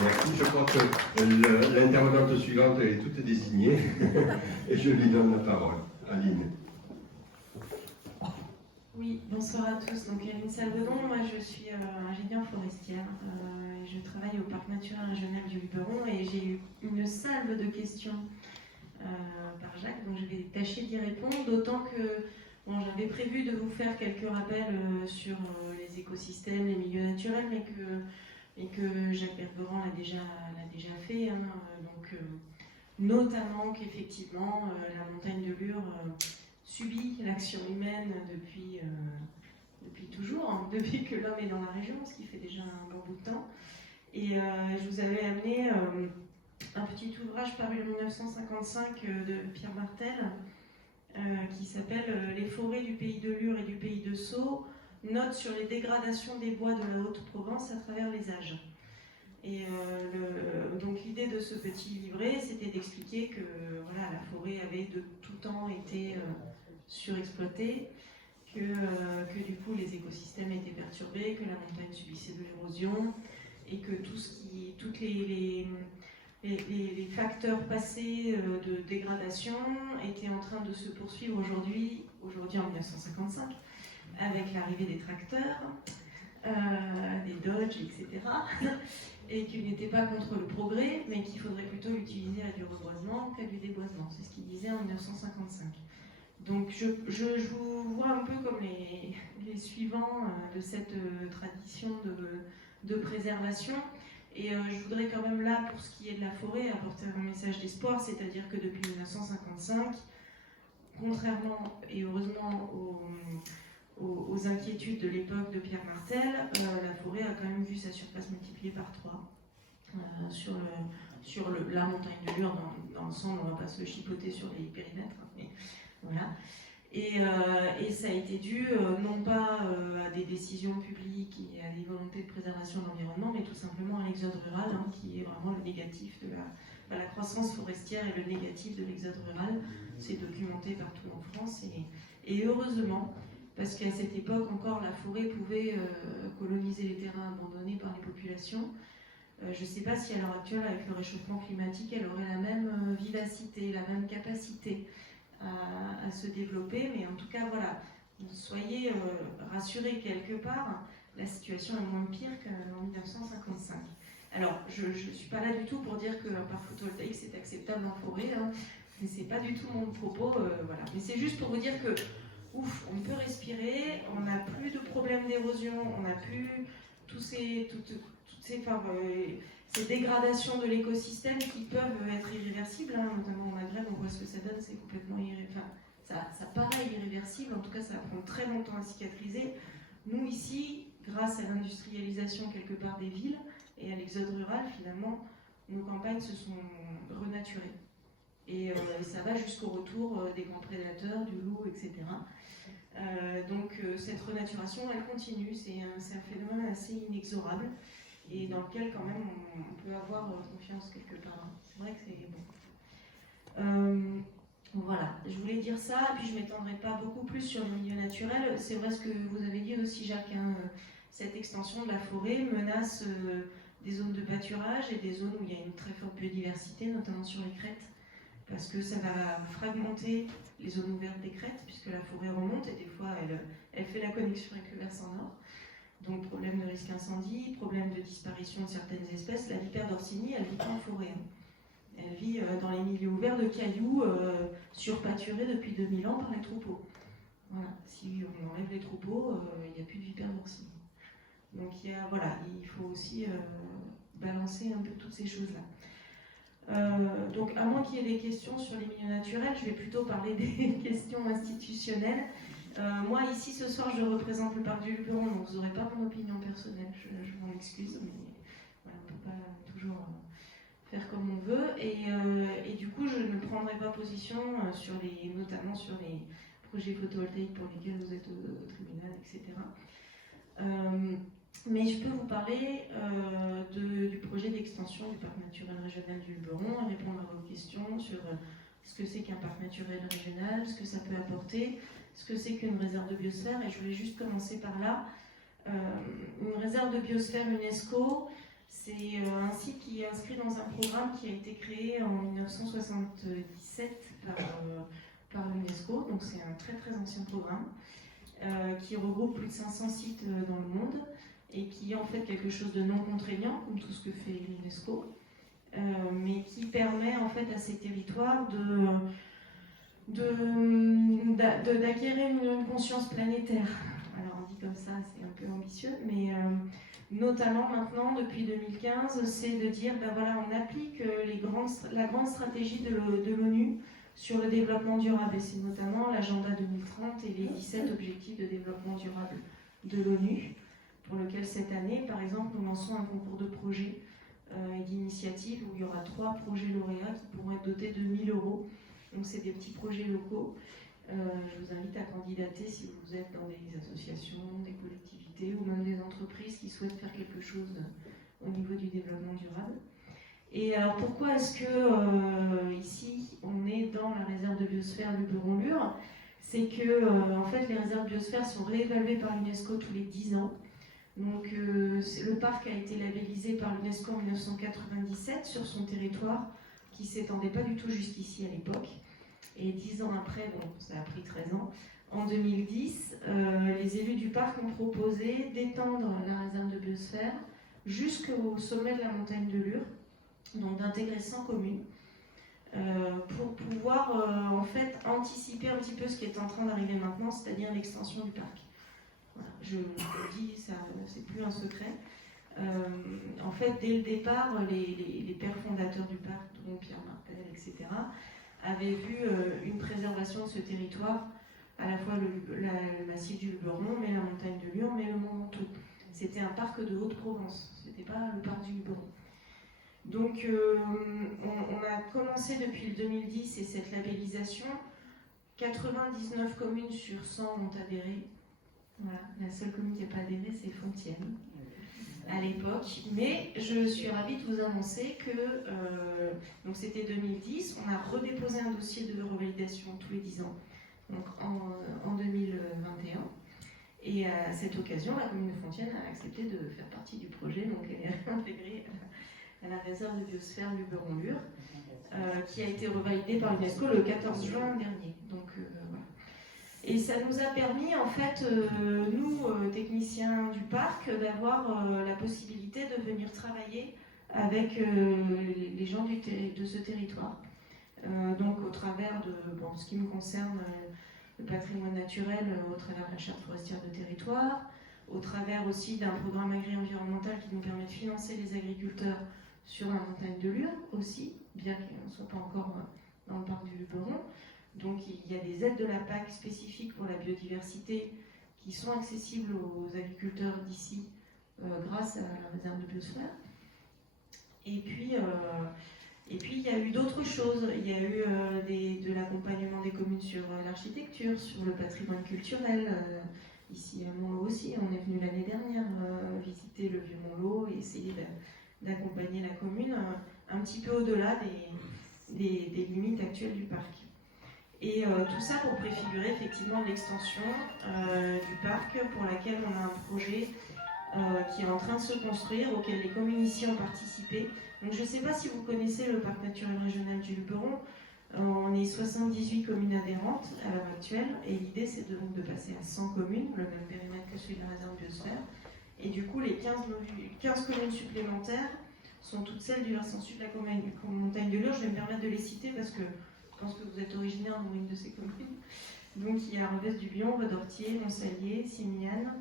Merci, je crois que l'intervenante suivante est toute désignée et je lui donne la parole. Aline. Oui, bonsoir à tous. Donc Aline Salvedon, moi je suis ingénieure forestière. Je travaille au parc naturel régional du Luberon et j'ai eu une salve de questions par Jacques, donc je vais tâcher d'y répondre, d'autant que bon, j'avais prévu de vous faire quelques rappels sur les écosystèmes, les milieux naturels, mais que Jacques Berberan l'a déjà fait. Hein, donc, notamment qu'effectivement, la montagne de Lure subit l'action humaine depuis toujours, hein, depuis que l'homme est dans la région, ce qui fait déjà un bon bout de temps. Et je vous avais amené un petit ouvrage paru en 1955 de Pierre Martel, qui s'appelle « Les forêts du pays de Lure et du pays de Sceaux, note sur les dégradations des bois de la Haute-Provence à travers les âges ». Et donc l'idée de ce petit livret, c'était d'expliquer que voilà, la forêt avait de tout temps été surexploitée, que du coup les écosystèmes étaient perturbés, que la montagne subissait de l'érosion, et que toutes les facteurs passés de dégradation étaient en train de se poursuivre aujourd'hui en 1955, avec l'arrivée des tracteurs, des Dodge, etc. Et qu'il n'était pas contre le progrès, mais qu'il faudrait plutôt l'utiliser à du reboisement qu'à du déboisement. C'est ce qu'il disait en 1955. Donc je vous vois un peu comme les suivants de cette tradition de préservation. Et je voudrais quand même là, pour ce qui est de la forêt, apporter un message d'espoir, c'est-à-dire que depuis 1955, contrairement et heureusement aux inquiétudes de l'époque de Pierre Martel, la forêt a quand même vu sa surface multipliée par 3 sur la montagne de Lure. Dans l'ensemble, on ne va pas se chipoter sur les périmètres, mais voilà. Et ça a été dû non pas à des décisions publiques et à des volontés de préservation de l'environnement, mais tout simplement à l'exode rural, qui est vraiment le négatif de la croissance forestière et le négatif de l'exode rural. C'est documenté partout en France et heureusement, parce qu'à cette époque encore, la forêt pouvait coloniser les terrains abandonnés par les populations. Je ne sais pas si à l'heure actuelle, avec le réchauffement climatique, elle aurait la même vivacité, la même capacité à se développer, mais en tout cas, voilà, soyez rassurés quelque part, la situation est moins pire qu'en 1955. Alors, je ne suis pas là du tout pour dire qu'un parc photovoltaïque c'est acceptable en forêt, mais c'est pas du tout mon propos, voilà. Mais c'est juste pour vous dire que, ouf, on peut respirer, on n'a plus de problèmes d'érosion, on n'a plus toutes ces dégradations de l'écosystème qui peuvent être irréversibles, notamment en Maghreb, on voit ce que ça donne, c'est complètement irréversible. Enfin, ça paraît irréversible, en tout cas ça va prendre très longtemps à cicatriser. Nous ici, grâce à l'industrialisation quelque part des villes et à l'exode rural, finalement, nos campagnes se sont renaturées. Et ça va jusqu'au retour des grands prédateurs, du loup, etc. Donc cette renaturation, elle continue, c'est un phénomène assez inexorable et dans lequel quand même on peut avoir confiance quelque part. C'est vrai que c'est bon. Voilà, je voulais dire ça, puis je ne m'étendrai pas beaucoup plus sur le milieu naturel. C'est vrai ce que vous avez dit aussi, Jacques, cette extension de la forêt menace des zones de pâturage et des zones où il y a une très forte biodiversité, notamment sur les crêtes, parce que ça va fragmenter les zones ouvertes des crêtes, puisque la forêt remonte et des fois elle fait la connexion avec le versant nord. Donc problème de risque incendie, problème de disparition de certaines espèces. La vipère d'Orsini, elle vit pas en forêt. Elle vit dans les milieux ouverts de cailloux, surpâturés depuis 2000 ans par les troupeaux. Voilà. Si on enlève les troupeaux, il n'y a plus de vipère d'Orsini. Donc il faut aussi balancer un peu toutes ces choses-là. Donc à moins qu'il y ait des questions sur les milieux naturels, je vais plutôt parler des questions institutionnelles. Moi ici ce soir je représente le parc du Luberon, donc vous n'aurez pas mon opinion personnelle, je m'en excuse, mais voilà, on ne peut pas toujours faire comme on veut. Et du coup je ne prendrai pas position notamment sur les projets photovoltaïques pour lesquels vous êtes au tribunal, etc. Mais je peux vous parler du projet d'extension du parc naturel régional du Luberon et répondre à vos questions sur ce que c'est qu'un parc naturel régional, ce que ça peut apporter, ce que c'est qu'une réserve de biosphère. Et je voulais juste commencer par là. Une réserve de biosphère UNESCO, c'est un site qui est inscrit dans un programme qui a été créé en 1977 par l'UNESCO, donc c'est un très très ancien programme qui regroupe plus de 500 sites dans le monde et qui est en fait quelque chose de non contraignant, comme tout ce que fait l'UNESCO, mais qui permet en fait à ces territoires d'acquérir une conscience planétaire. Alors on dit comme ça, c'est un peu ambitieux, mais notamment maintenant, depuis 2015, c'est de dire, ben voilà, on applique la grande stratégie de l'ONU sur le développement durable, et c'est notamment l'agenda 2030 et les 17 objectifs de développement durable de l'ONU, pour lequel cette année, par exemple, nous lançons un concours de projets et d'initiatives où il y aura 3 projets lauréats qui pourront être dotés de 1 000 €. Donc c'est des petits projets locaux. Je vous invite à candidater si vous êtes dans des associations, des collectivités ou même des entreprises qui souhaitent faire quelque chose au niveau du développement durable. Et alors pourquoi est-ce que ici on est dans la réserve de biosphère Luberon-Lure? C'est que en fait les réserves biosphères sont réévaluées par l'UNESCO tous les 10 ans. Donc le parc a été labellisé par l'UNESCO en 1997 sur son territoire qui ne s'étendait pas du tout jusqu'ici à l'époque. Et 10 ans après, bon, ça a pris 13 ans, En 2010, les élus du parc ont proposé d'étendre la réserve de biosphère jusqu'au sommet de la montagne de Lure, donc d'intégrer 100 communes, pour pouvoir en fait anticiper un petit peu ce qui est en train d'arriver maintenant, c'est-à-dire l'extension du parc. Voilà, je le dis, ça c'est plus un secret. En fait, dès le départ, les pères fondateurs du parc, dont Pierre Martel, etc., avaient vu une préservation de ce territoire, à la fois le massif du Luberon, mais la montagne de Lure, mais le Mont Ventoux. C'était un parc de Haute-Provence, c'était pas le parc du Luberon. Donc, on a commencé depuis le 2010 et cette labellisation. 99 communes sur 100 ont adhéré. Voilà. La seule commune qui n'a pas adhéré, c'est Fontienne, à l'époque. Mais je suis ravie de vous annoncer que, donc c'était 2010, on a redéposé un dossier de revalidation tous les 10 ans, donc en 2021. Et à cette occasion, la commune de Fontienne a accepté de faire partie du projet, donc elle est intégrée à la réserve de biosphère Luberon-Lure, qui a été revalidée par l'UNESCO le 14 juin dernier. Donc, voilà. Et ça nous a permis, en fait, nous, techniciens du parc, d'avoir la possibilité de venir travailler avec les gens de ce territoire. Donc, au travers de ce qui me concerne, le patrimoine naturel, au travers de la charte forestière de territoire, au travers aussi d'un programme agri-environnemental qui nous permet de financer les agriculteurs sur la montagne de Lure aussi, bien qu'on ne soit pas encore dans le parc du Luberon. Donc il y a des aides de la PAC spécifiques pour la biodiversité qui sont accessibles aux agriculteurs d'ici grâce à la réserve de biosphère. Et puis il y a eu d'autres choses. Il y a eu de l'accompagnement des communes sur l'architecture, sur le patrimoine culturel. Ici à Montlot aussi, on est venu l'année dernière visiter le vieux Montlot et essayer d'accompagner la commune un petit peu au-delà des limites actuelles du parc. Et tout ça pour préfigurer effectivement l'extension du parc pour laquelle on a un projet qui est en train de se construire, auquel les communes ici ont participé. Donc je ne sais pas si vous connaissez le parc naturel régional du Luberon. On est 78 communes adhérentes à l'heure actuelle et l'idée c'est donc de passer à 100 communes, le même périmètre que celui de la réserve biosphère. Et du coup, les 15 communes supplémentaires sont toutes celles du versant sud de la montagne de Lure. Je vais me permettre de les citer parce que je pense que vous êtes originaire d'une de ces communes. Donc il y a Rodez-du-Bion, Redortier, Montsallier, Simiane,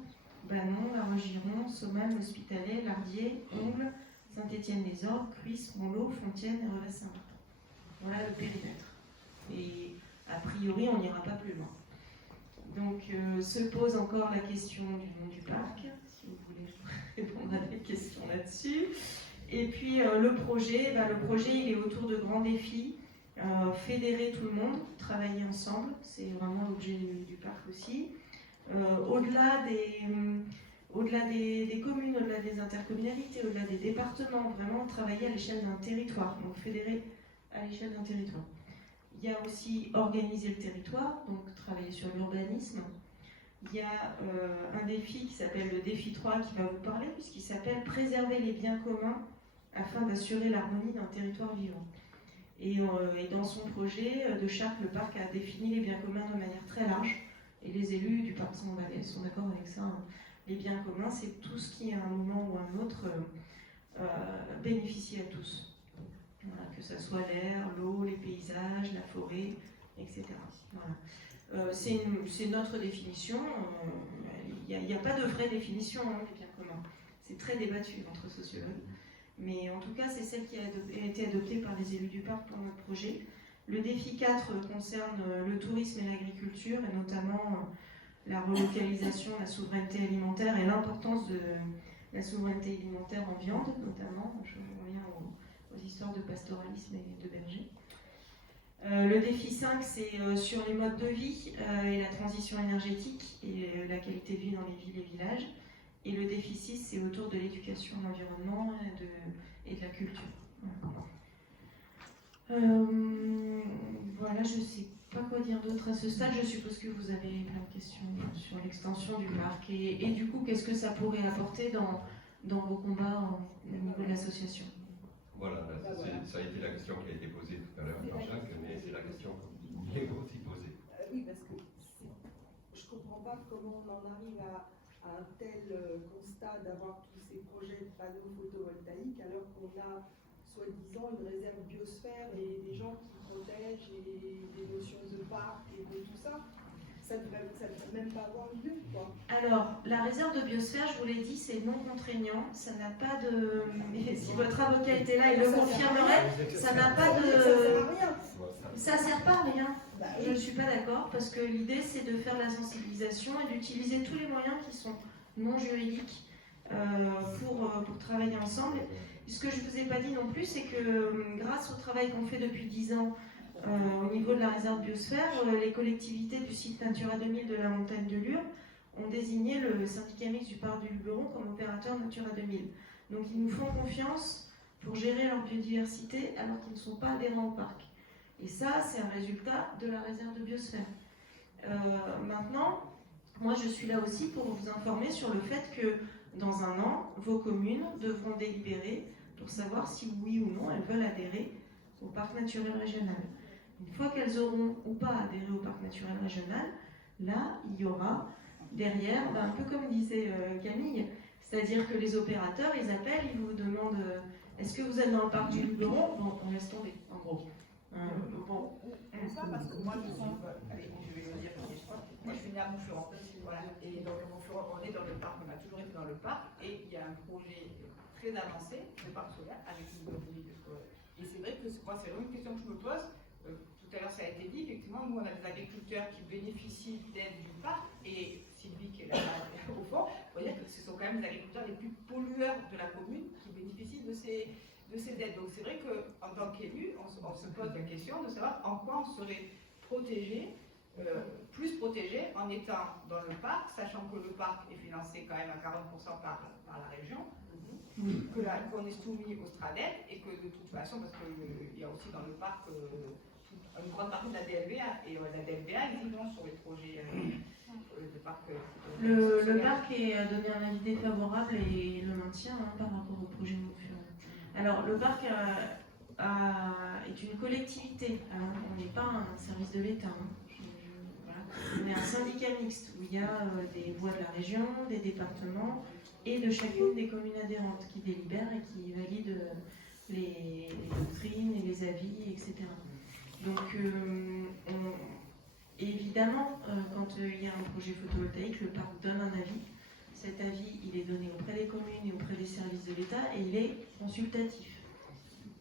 Banon, La Roche-Giron, Somanes, L'Hospitalet, Lardier, Ongles, Saint-Étienne-les-Orgues, Cuisse, Montlot, Fontienne et Revez-Saint-Martin. Voilà le périmètre. Et a priori, on n'ira pas plus loin. Donc se pose encore la question du nom du parc, si vous voulez répondre à des questions là-dessus. Et puis le projet, il est autour de grands défis. Fédérer tout le monde, travailler ensemble, c'est vraiment l'objet du parc aussi. Au-delà des communes, au-delà des intercommunalités, au-delà des départements, vraiment travailler à l'échelle d'un territoire, donc fédérer à l'échelle d'un territoire. Il y a aussi organiser le territoire, donc travailler sur l'urbanisme. Il y a un défi qui s'appelle le défi 3 qui va vous parler, puisqu'il s'appelle préserver les biens communs afin d'assurer l'harmonie d'un territoire vivant. Et dans son projet de charte, le parc a défini les biens communs de manière très large. Et les élus du parc sont d'accord avec ça. Les biens communs, c'est tout ce qui, à un moment ou à un autre, bénéficie à tous. Voilà, que ce soit l'air, l'eau, les paysages, la forêt, etc. Voilà. C'est notre définition. Il n'y a pas de vraie définition des biens communs. C'est très débattu entre sociologues. Mais en tout cas, c'est celle qui a été adoptée par les élus du parc pour notre projet. Le défi 4 concerne le tourisme et l'agriculture, et notamment la relocalisation, la souveraineté alimentaire et l'importance de la souveraineté alimentaire en viande, notamment. Je reviens aux histoires de pastoralisme et de berger. Le défi 5, c'est sur les modes de vie et la transition énergétique et la qualité de vie dans les villes et villages. Et le défi 6, c'est autour de l'éducation, de l'environnement et de la culture. Voilà, je ne sais pas quoi dire d'autre à ce stade. Je suppose que vous avez plein de questions sur l'extension du parc. Et du coup, qu'est-ce que ça pourrait apporter dans vos combats au niveau de l'association? Voilà, ça a été la question qui a été posée tout à l'heure par Jacques, mais c'est la question que vous vouliez aussi poser. Oui, parce que savoir comment on en arrive à un tel constat d'avoir tous ces projets de panneaux photovoltaïques alors qu'on a soi-disant une réserve biosphère et des gens qui protègent et des notions de parc et de tout ça. Ça ne devrait même pas avoir lieu, quoi. Alors, la réserve de biosphère, je vous l'ai dit, c'est non contraignant. Ça n'a pas de... Si votre avocat était là, il le confirmerait. Ça n'a pas de... Ça sert à rien. Ça sert pas à rien. Bah, Je ne suis pas d'accord, parce que l'idée, c'est de faire la sensibilisation et d'utiliser tous les moyens qui sont non juridiques pour travailler ensemble. Ce que je ne vous ai pas dit non plus, c'est que grâce au travail qu'on fait depuis 10 ans, au niveau de la réserve biosphère, les collectivités du site Natura 2000 de la montagne de Lure ont désigné le syndicat mixte du parc du Luberon comme opérateur Natura 2000. Donc ils nous font confiance pour gérer leur biodiversité alors qu'ils ne sont pas adhérents au parc. Et ça, c'est un résultat de la réserve de biosphère. Maintenant, moi je suis là aussi pour vous informer sur le fait que dans un an, vos communes devront délibérer pour savoir si oui ou non elles veulent adhérer au parc naturel régional. Une fois qu'elles auront ou pas adhéré au parc naturel régional, là, il y aura derrière, un peu comme disait Camille, c'est-à-dire que les opérateurs, ils appellent, ils vous demandent est-ce que vous êtes dans le parc du Luberon? Bon, on laisse tomber, en gros. Bon, ça parce que moi je suis, allez, je vais le dire, moi je suis née à Montferrand, voilà, et donc à Montferrand, on est dans le parc, on a toujours été dans le parc, et il y a un projet très avancé de parc solaire avec une politique. Et c'est vrai que moi c'est vraiment une question que je me pose. Tout à l'heure ça a été dit, effectivement, nous on a des agriculteurs qui bénéficient d'aide du parc, et Sylvie qui est là au fond, il faut dire que ce sont quand même les agriculteurs les plus pollueurs de la commune qui bénéficient de ces aides. Donc c'est vrai qu'en tant qu'élu, on se pose la question de savoir en quoi on serait protégé, plus protégé en étant dans le parc, sachant que le parc est financé quand même à 40% par la région, qu'on est soumis au Stradel, et que de toute façon, parce qu'il y a aussi dans le parc une grande partie de la DLBA, et la DLBA est évidemment sur les projets de parc. Le parc a donné un avis défavorable et le maintient par rapport au projet Montferrand. Alors, le parc est une collectivité, alors on n'est pas un service de l'État. Voilà. On est un syndicat mixte où il y a des voix de la région, des départements et de chacune des communes adhérentes qui délibèrent et qui valident les doctrines et les avis, etc. Donc, évidemment, quand il y a un projet photovoltaïque, le parc donne un avis. Cet avis, il est donné auprès des communes et auprès des services de l'État et il est consultatif.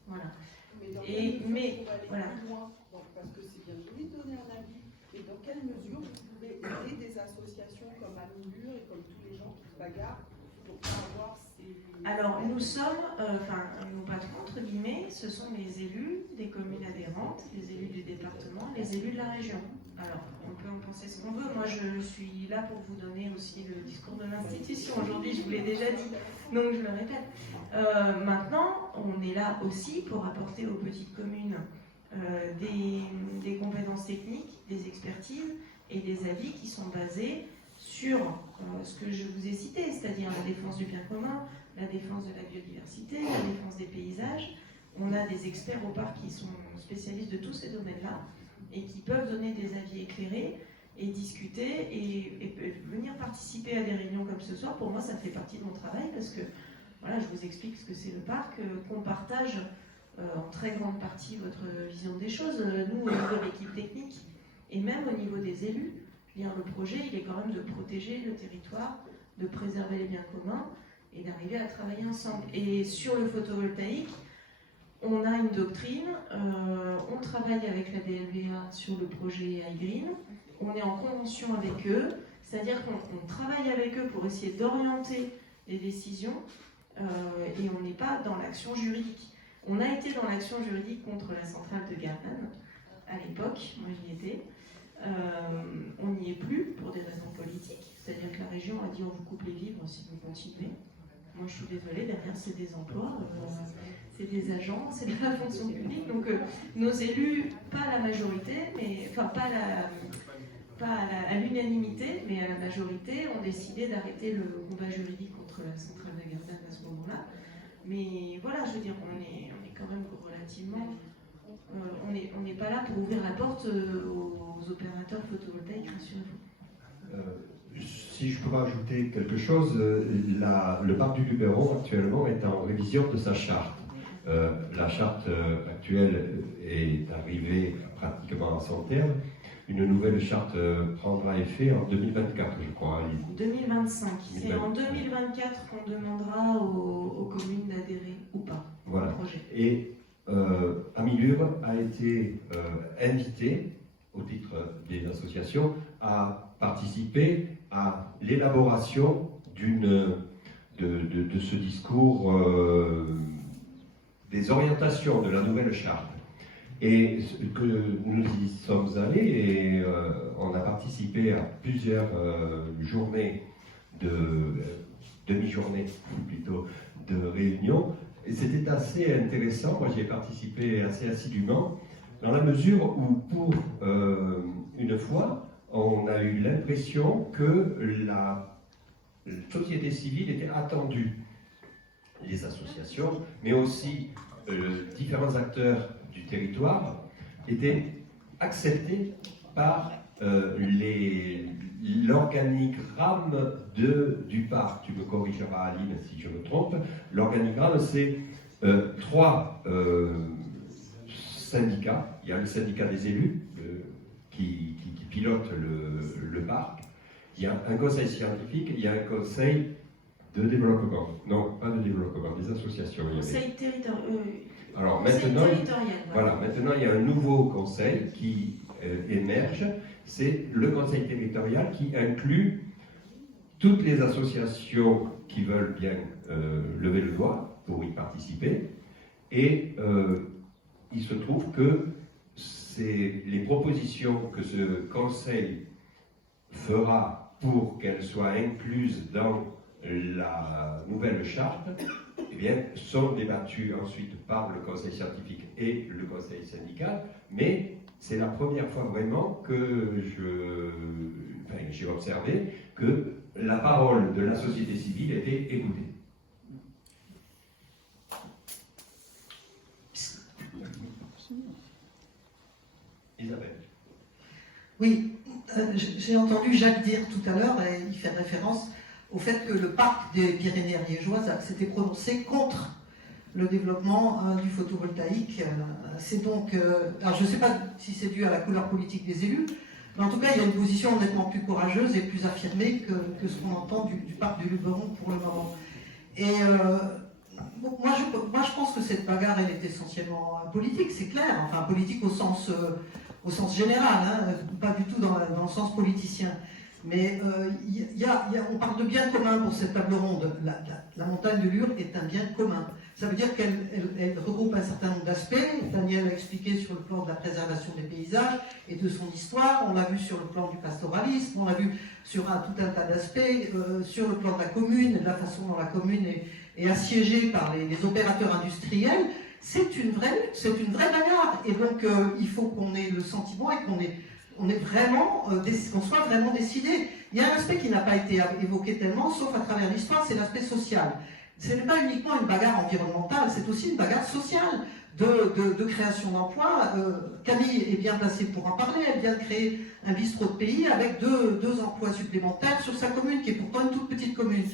Voilà. Mais voilà. Plus loin, parce que c'est bien joli de donner un avis, mais dans quelle mesure vous pouvez aider des associations comme Amilure et comme tous les gens qui se bagarrent pour avoir ces... Alors, nous sommes, nos patrons, entre guillemets, ce sont les élus des communes adhérentes, les élus du département, les élus de la région. Alors, on peut en penser ce qu'on veut. Moi, je suis là pour vous donner aussi le discours de l'institution. Aujourd'hui, je vous l'ai déjà dit, donc je le répète. Maintenant, on est là aussi pour apporter aux petites communes des compétences techniques, des expertises et des avis qui sont basés sur ce que je vous ai cité, c'est-à-dire la défense du bien commun, la défense de la biodiversité, la défense des paysages. On a des experts au parc qui sont spécialistes de tous ces domaines-là et qui peuvent donner des avis éclairés et discuter et venir participer à des réunions comme ce soir. Pour moi, ça fait partie de mon travail parce que voilà, je vous explique ce que c'est le parc, qu'on partage en très grande partie votre vision des choses. Nous, au niveau de l'équipe technique et même au niveau des élus, le projet, il est quand même de protéger le territoire, de préserver les biens communs et d'arriver à travailler ensemble. Et sur le photovoltaïque, on a une doctrine, on travaille avec la DLBA sur le projet iGreen, on est en convention avec eux, c'est-à-dire qu'on travaille avec eux pour essayer d'orienter les décisions et on n'est pas dans l'action juridique. On a été dans l'action juridique contre la centrale de Gardanne à l'époque, moi j'y étais. On n'y est plus pour des raisons politiques, c'est-à-dire que la région a dit on vous coupe les vivres si vous continuez. Moi je suis désolée, derrière c'est des emplois, c'est des agents, c'est de la fonction publique, donc nos élus, pas à la majorité, mais enfin pas à l'unanimité, mais à la majorité, ont décidé d'arrêter le combat juridique contre la centrale de Gardanne à ce moment-là. Mais voilà, je veux dire, on est quand même relativement... on n'est pas là pour ouvrir la porte aux opérateurs photovoltaïques, rassurez-vous. si je peux rajouter quelque chose, le parc du Luberon actuellement est en révision de sa charte. La charte actuelle est arrivée pratiquement à son terme. Une nouvelle charte prendra effet en 2024, je crois. 2025. C'est en 2024 qu'on demandera aux communes d'adhérer ou pas Voilà. au projet. Et Amilur a été invité, au titre des associations, à participer à l'élaboration de ce discours, des orientations de la nouvelle charte. Et que nous y sommes allés et on a participé à plusieurs journées, demi-journées plutôt, de réunions. Et c'était assez intéressant, moi j'y ai participé assez assidûment, dans la mesure où pour une fois, on a eu l'impression que la société civile était attendue. Les associations, mais aussi différents acteurs du territoire étaient acceptés par l'organigramme du parc. Tu me corrigeras, Aline, si je me trompe. L'organigramme, c'est 3 syndicats. Il y a le syndicat des élus qui pilote le parc. Il y a un conseil scientifique, il y a un conseil de développement. Non, pas de développement, des associations. Conseil territorial. Alors maintenant, Voilà. Maintenant, il y a un nouveau conseil qui émerge. C'est le conseil territorial qui inclut toutes les associations qui veulent bien lever le doigt pour y participer. Et il se trouve que les propositions que ce conseil fera pour qu'elles soient incluses dans la nouvelle charte, eh bien, sont débattues ensuite par le conseil scientifique et le conseil syndical, mais c'est la première fois vraiment que j'ai observé que la parole de la société civile était écoutée. Isabelle. Oui, j'ai entendu Jacques dire tout à l'heure, et il fait référence au fait que le parc des Pyrénées ariégeoises s'était prononcé contre le développement du photovoltaïque. C'est donc, alors je ne sais pas si c'est dû à la couleur politique des élus, mais en tout cas il y a une position nettement plus courageuse et plus affirmée que ce qu'on entend du parc du Luberon pour le moment. Et moi je pense que cette bagarre elle est essentiellement politique, c'est clair, enfin politique au sens général, hein, pas du tout dans le sens politicien. Mais on parle de bien commun pour cette table ronde. La montagne de Lure est un bien commun. Ça veut dire qu'elle regroupe un certain nombre d'aspects. Daniel a expliqué sur le plan de la préservation des paysages et de son histoire. On l'a vu sur le plan du pastoralisme. On l'a vu sur tout un tas d'aspects. Sur le plan de la commune, de la façon dont la commune est assiégée par les opérateurs industriels. C'est une vraie lutte, c'est une vraie bagarre. Et donc, il faut qu'on ait le sentiment et qu'on soit vraiment décidé. Il y a un aspect qui n'a pas été évoqué tellement, sauf à travers l'histoire, c'est l'aspect social. Ce n'est pas uniquement une bagarre environnementale, c'est aussi une bagarre sociale de création d'emplois. Camille est bien placée pour en parler, elle vient de créer un bistrot de pays avec deux emplois supplémentaires sur sa commune, qui est pourtant une toute petite commune.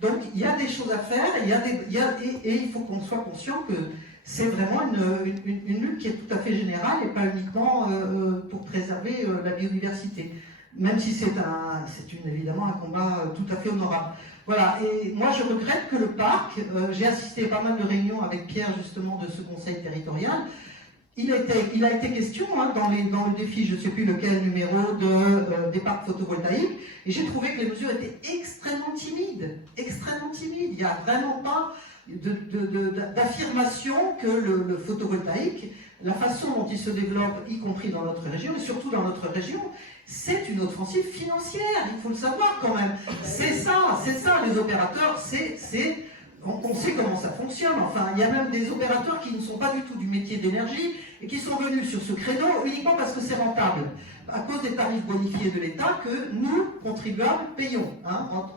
Donc il y a des choses à faire, et il faut qu'on soit conscient que c'est vraiment une lutte qui est tout à fait générale et pas uniquement pour préserver la biodiversité. Même si c'est évidemment un combat tout à fait honorable. Voilà, et moi je regrette que le parc, j'ai assisté à pas mal de réunions avec Pierre justement de ce conseil territorial, il a été question dans le défi, je ne sais plus lequel numéro, des parcs photovoltaïques, et j'ai trouvé que les mesures étaient extrêmement timides. Il n'y a vraiment pas d'affirmation que le photovoltaïque, la façon dont il se développe, y compris dans notre région, et surtout dans notre région, c'est une offensive financière, il faut le savoir quand même. C'est ça, les opérateurs, on sait comment ça fonctionne. Enfin, il y a même des opérateurs qui ne sont pas du tout du métier d'énergie et qui sont venus sur ce créneau uniquement parce que c'est rentable, à cause des tarifs bonifiés de l'État que nous, contribuables, payons,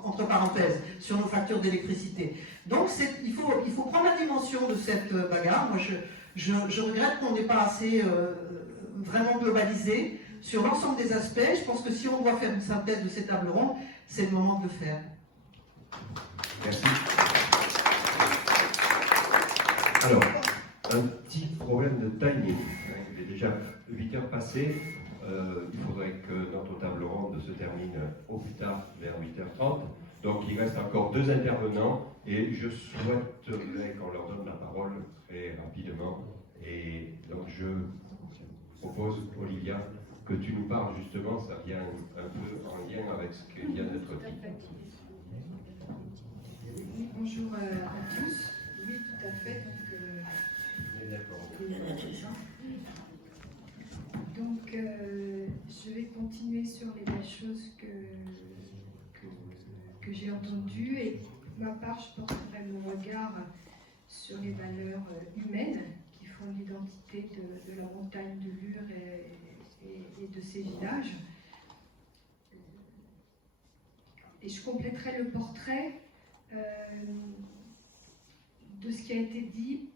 entre parenthèses, sur nos factures d'électricité. Donc il faut prendre la dimension de cette bagarre. Moi, je regrette qu'on n'ait pas assez vraiment globalisé sur l'ensemble des aspects. Je pense que si on doit faire une synthèse de ces tables rondes, c'est le moment de le faire. Merci. Alors, un petit problème de timing. Il est déjà 8 heures passées. Il faudrait que notre table ronde se termine au plus tard vers 8h30. Donc il reste encore 2 intervenants et je souhaiterais qu'on leur donne la parole très rapidement. Et donc je propose, Olivia, que tu nous parles justement, ça vient un peu en lien avec ce que vient d'être dit. Oui, bonjour à tous. Oui, tout à fait. Donc, je vais continuer sur les belles choses que j'ai entendues. Et pour ma part, je porterai mon regard sur les valeurs humaines qui font l'identité de la montagne de Lure et de ses villages. Et je compléterai le portrait de ce qui a été dit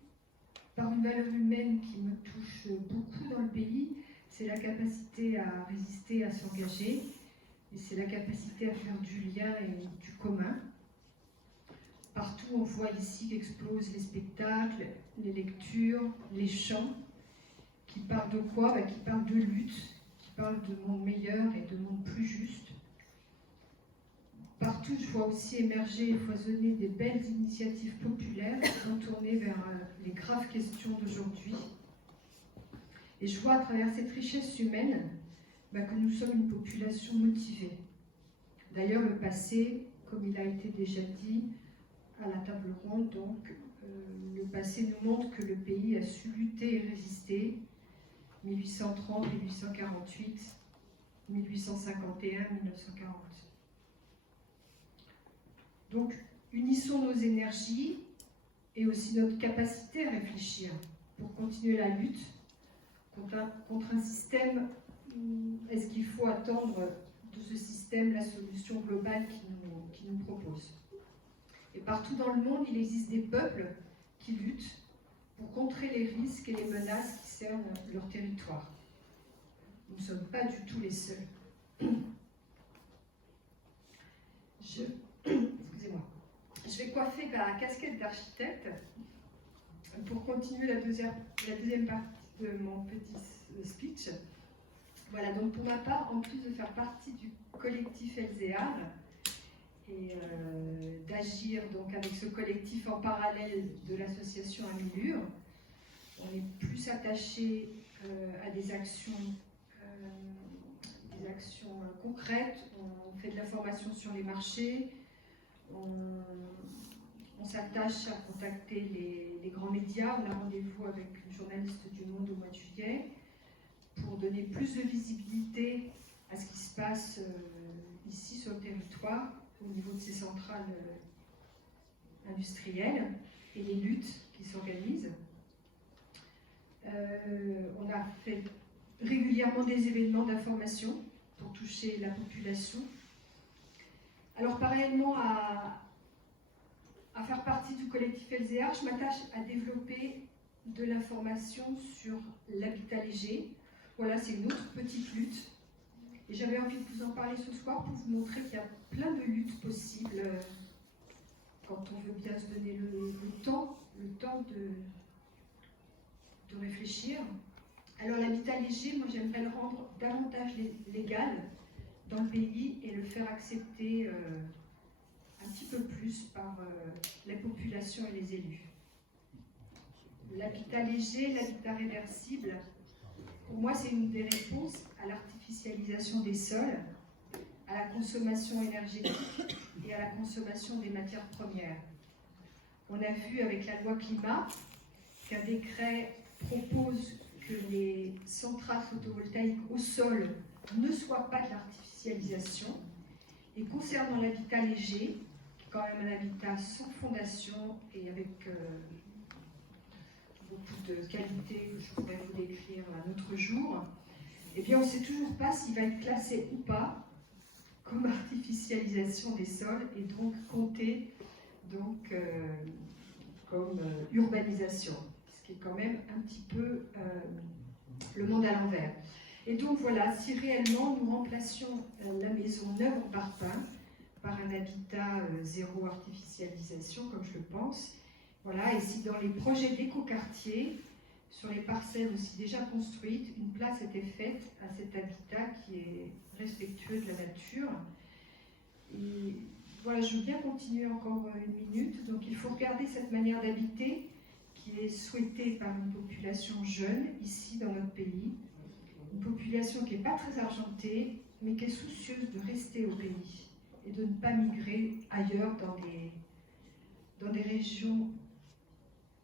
par une valeur humaine qui me touche beaucoup dans le pays, c'est la capacité à résister, à s'engager, et c'est la capacité à faire du lien et du commun. Partout, on voit ici qu'explosent les spectacles, les lectures, les chants, qui parlent de quoi? Qui parlent de lutte, qui parlent de monde meilleur et de monde plus juste. Partout, je vois aussi émerger et foisonner des belles initiatives populaires tournées vers les graves questions d'aujourd'hui. Et je vois à travers cette richesse humaine que nous sommes une population motivée. D'ailleurs, le passé, comme il a été déjà dit à la table ronde, donc, le passé nous montre que le pays a su lutter et résister. 1830, 1848, 1851, 1940. Donc, unissons nos énergies et aussi notre capacité à réfléchir pour continuer la lutte contre un système. Est-ce qu'il faut attendre de ce système la solution globale qui nous propose? Et partout dans le monde, il existe des peuples qui luttent pour contrer les risques et les menaces qui cernent leur territoire. Nous ne sommes pas du tout les seuls. Excusez-moi. Je vais coiffer ma casquette d'architecte pour continuer la deuxième partie de mon petit speech. Voilà, donc pour ma part, en plus de faire partie du collectif Elzéar et d'agir donc avec ce collectif en parallèle de l'association Amilure, on est plus attaché à des actions concrètes. On fait de la formation sur les marchés, on s'attache à contacter les grands médias. On a rendez-vous avec une journaliste du Monde au mois de juillet pour donner plus de visibilité à ce qui se passe ici sur le territoire au niveau de ces centrales industrielles et les luttes qui s'organisent. On a fait régulièrement des événements d'information pour toucher la population. Alors parallèlement à faire partie du collectif Elzéar, je m'attache à développer de l'information sur l'habitat léger. Voilà, c'est une autre petite lutte. Et j'avais envie de vous en parler ce soir pour vous montrer qu'il y a plein de luttes possibles quand on veut bien se donner le temps de réfléchir. Alors l'habitat léger, moi j'aimerais le rendre davantage légal dans le pays et le faire accepter un petit peu plus par les populations et les élus. L'habitat léger, l'habitat réversible, pour moi c'est une des réponses à l'artificialisation des sols, à la consommation énergétique et à la consommation des matières premières. On a vu avec la loi climat qu'un décret propose que les centrales photovoltaïques au sol ne soient pas de l'artificialisation. Et concernant l'habitat léger, qui est quand même un habitat sans fondation et avec beaucoup de qualités que je pourrais vous décrire un autre jour, eh bien on ne sait toujours pas s'il va être classé ou pas comme artificialisation des sols et donc compté comme urbanisation, ce qui est quand même un petit peu le monde à l'envers. Et donc voilà, si réellement nous remplacions la maison neuve en parpaing par un habitat zéro artificialisation, comme je le pense. Voilà, et si dans les projets d'écoquartier, sur les parcelles aussi déjà construites, une place était faite à cet habitat qui est respectueux de la nature. Et voilà, je veux bien continuer encore une minute. Donc il faut regarder cette manière d'habiter qui est souhaitée par une population jeune ici dans notre pays. Une population qui n'est pas très argentée, mais qui est soucieuse de rester au pays et de ne pas migrer ailleurs dans des régions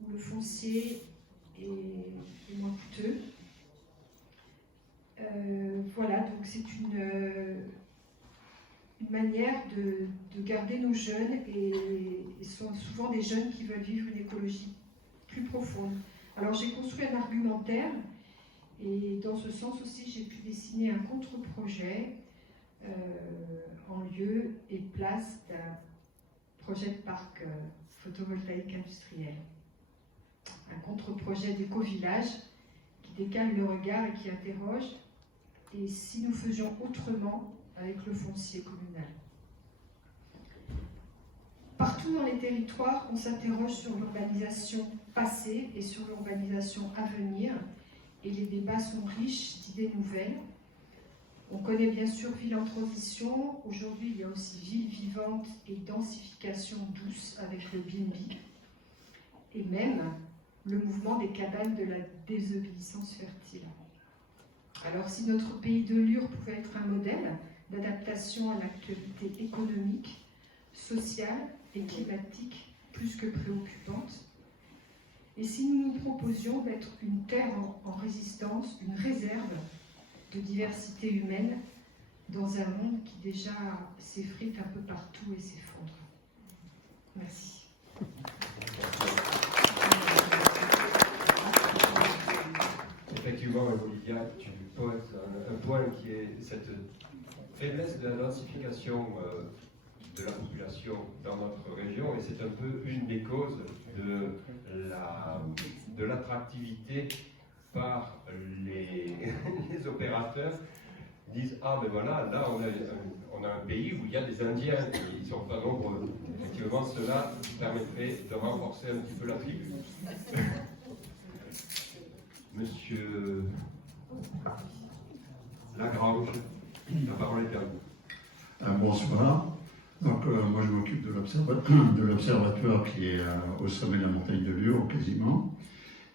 où le foncier est moins coûteux. Voilà, donc c'est une manière de garder nos jeunes et ce sont souvent des jeunes qui veulent vivre une écologie plus profonde. Alors j'ai construit un argumentaire et dans ce sens aussi j'ai pu dessiner un contre-projet en lieu et place d'un projet de parc photovoltaïque industriel. Un contre-projet d'éco-village qui décale le regard et qui interroge et si nous faisions autrement avec le foncier communal. Partout dans les territoires, on s'interroge sur l'urbanisation passée et sur l'urbanisation à venir et les débats sont riches d'idées nouvelles. On connaît bien sûr ville en transition, aujourd'hui il y a aussi ville vivante et densification douce avec le BNB et même le mouvement des cabanes de la désobéissance fertile. Alors si notre pays de Lure pouvait être un modèle d'adaptation à l'actualité économique, sociale et climatique plus que préoccupante, et si nous nous proposions d'être une terre en résistance, une réserve de diversité humaine dans un monde qui déjà s'effrite un peu partout et s'effondre. Merci. Effectivement, Olivia, tu poses un point qui est cette faiblesse de la densification de la population dans notre région, et c'est un peu une des causes de l'attractivité par les opérateurs. Ils disent: ah ben voilà, là on a un pays où il y a des Indiens, ils ne sont pas nombreux. Effectivement, cela permettrait de renforcer un petit peu la tribu. Monsieur Lagrange, la parole est à vous. Bonsoir. Donc, moi, je m'occupe de l'observatoire qui est au sommet de la montagne de Lure, quasiment.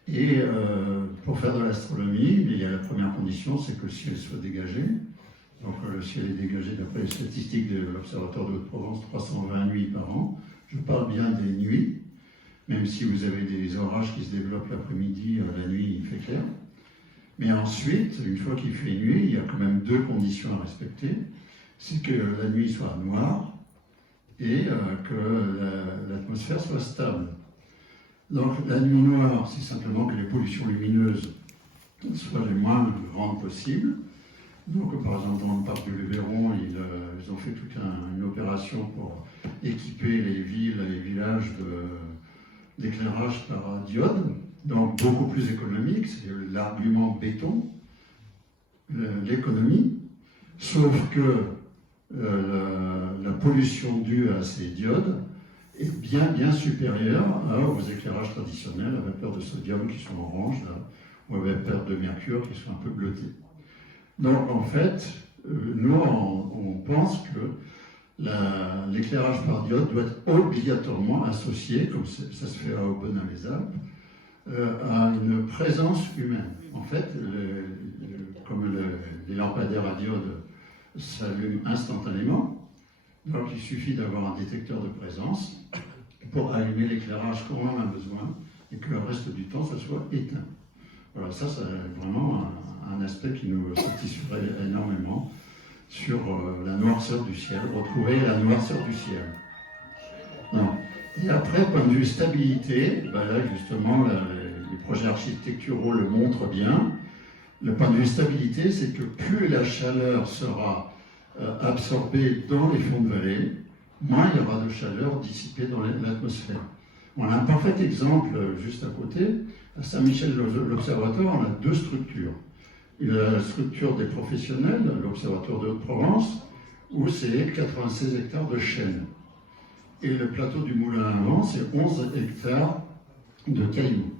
Et pour faire de l'astronomie, il y a la première condition, c'est que le ciel soit dégagé. Donc, le ciel est dégagé d'après les statistiques de l'Observatoire de Haute-Provence, 320 nuits par an. Je parle bien des nuits, même si vous avez des orages qui se développent l'après-midi, la nuit, il fait clair. Mais ensuite, une fois qu'il fait nuit, il y a quand même deux conditions à respecter. C'est que la nuit soit noire et que l'atmosphère soit stable. Donc la nuit noire, c'est simplement que les pollutions lumineuses soient les moins grandes possibles. Donc par exemple dans le parc du Luberon, ils ont fait toute une opération pour équiper les villes et les villages d'éclairage par diode, donc beaucoup plus économique, c'est l'argument béton, l'économie, sauf que la pollution due à ces diodes est bien supérieure aux éclairages traditionnels à vapeur de sodium qui sont orange là, ou à vapeur de mercure qui sont un peu bleutés. Donc en fait, nous on pense que l'éclairage par diode doit être obligatoirement associé, comme ça se fait à Aubonne-les-Alpes, à une présence humaine. En fait, comme les lampadaires à diode s'allument instantanément, donc il suffit d'avoir un détecteur de présence pour allumer l'éclairage quand on en a besoin et que le reste du temps, ça soit éteint. Voilà, ça c'est vraiment un aspect qui nous satisferait énormément sur la noirceur du ciel, retrouver la noirceur du ciel. Non. Et après, point de vue stabilité, ben là justement, les projets architecturaux le montrent bien. Le point de vue stabilité, c'est que plus la chaleur sera absorbée dans les fonds de vallée, moins il y aura de chaleur dissipée dans l'atmosphère. On a un parfait exemple juste à côté. À Saint-Michel-l'Observatoire, on a deux structures. Il y a la structure des professionnels, l'Observatoire de Haute-Provence, où c'est 96 hectares de chêne. Et le plateau du Moulin à Vent, c'est 11 hectares de cailloux.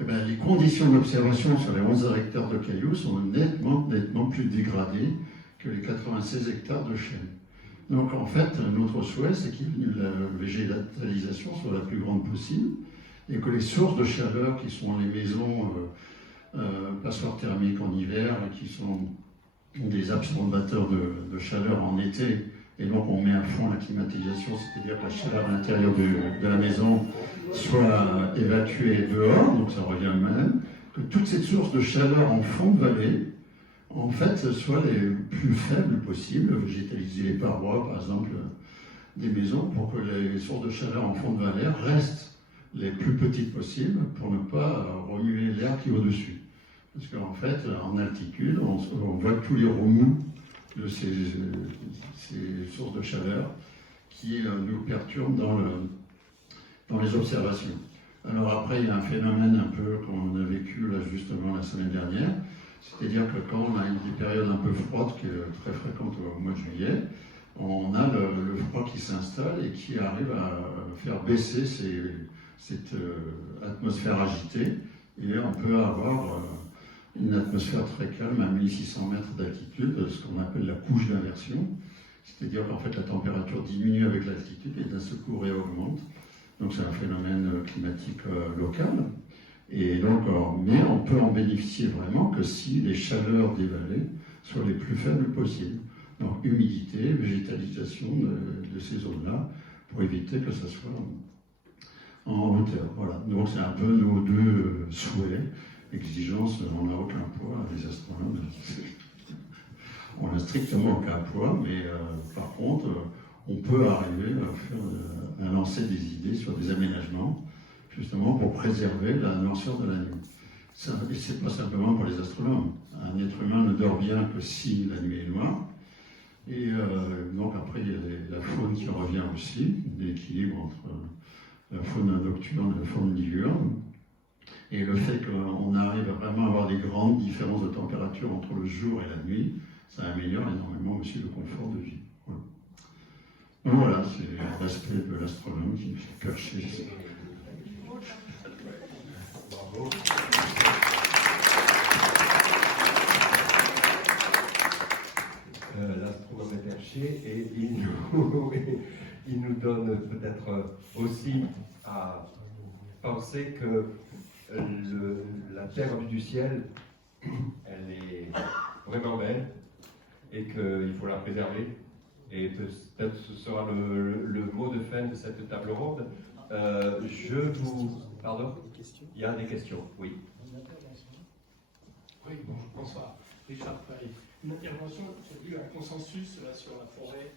Eh bien, les conditions d'observation sur les 11 hectares de cailloux sont nettement plus dégradées que les 96 hectares de chêne. Donc en fait, notre souhait, c'est que la végétalisation soit la plus grande possible et que les sources de chaleur qui sont les maisons passoires thermiques en hiver, qui sont des absorbateurs de chaleur en été, et donc on met à fond la climatisation, c'est-à-dire que la chaleur à l'intérieur de la maison soit évacuée dehors, donc ça revient au même, que toutes ces sources de chaleur en fond de vallée, en fait, soient les plus faibles possibles, végétaliser les parois, par exemple, des maisons, pour que les sources de chaleur en fond de vallée restent les plus petites possibles, pour ne pas remuer l'air qui est au-dessus. Parce qu'en fait, en altitude, on voit tous les remous de ces sources de chaleur qui nous perturbent dans les observations. Alors après, il y a un phénomène un peu qu'on a vécu là, justement la semaine dernière, c'est-à-dire que quand on a des périodes un peu froides, qui est très fréquente au mois de juillet, on a le froid qui s'installe et qui arrive à faire baisser cette atmosphère agitée, et on peut avoir une atmosphère très calme à 1600 mètres d'altitude, ce qu'on appelle la couche d'inversion, c'est-à-dire qu'en fait la température diminue avec l'altitude et d'un seul coup réaugmente. Donc c'est un phénomène climatique local. Et donc, mais on peut en bénéficier vraiment que si les chaleurs des vallées soient les plus faibles possibles. Donc humidité, végétalisation de ces zones-là, pour éviter que ça soit en hauteur. Voilà. Donc c'est un peu nos deux souhaits, exigences. On n'a aucun poids, les astronomes. On n'a strictement aucun poids, mais par contre, on peut arriver à lancer des idées sur des aménagements, justement pour préserver la noirceur de la nuit. Et c'est pas simplement pour les astronomes. Un être humain ne dort bien que si la nuit est noire. Et donc après, il y a la faune qui revient aussi, l'équilibre entre la faune nocturne et la faune diurne. Et le fait qu'on arrive vraiment à avoir des grandes différences de température entre le jour et la nuit, ça améliore énormément aussi le confort de vie. Voilà. Donc voilà, c'est l'aspect de l'astronome qui me fait cacher. Bravo. L'astronome est perché et il nous donne peut-être aussi à penser que la Terre vue du ciel, elle est vraiment belle et qu'il faut la préserver. Et peut-être ce sera le mot de fin de cette table ronde. Pardon ? Il y a des questions, oui. Oui, bonsoir. Richard Fay. Une intervention, j'ai vu un consensus sur la forêt.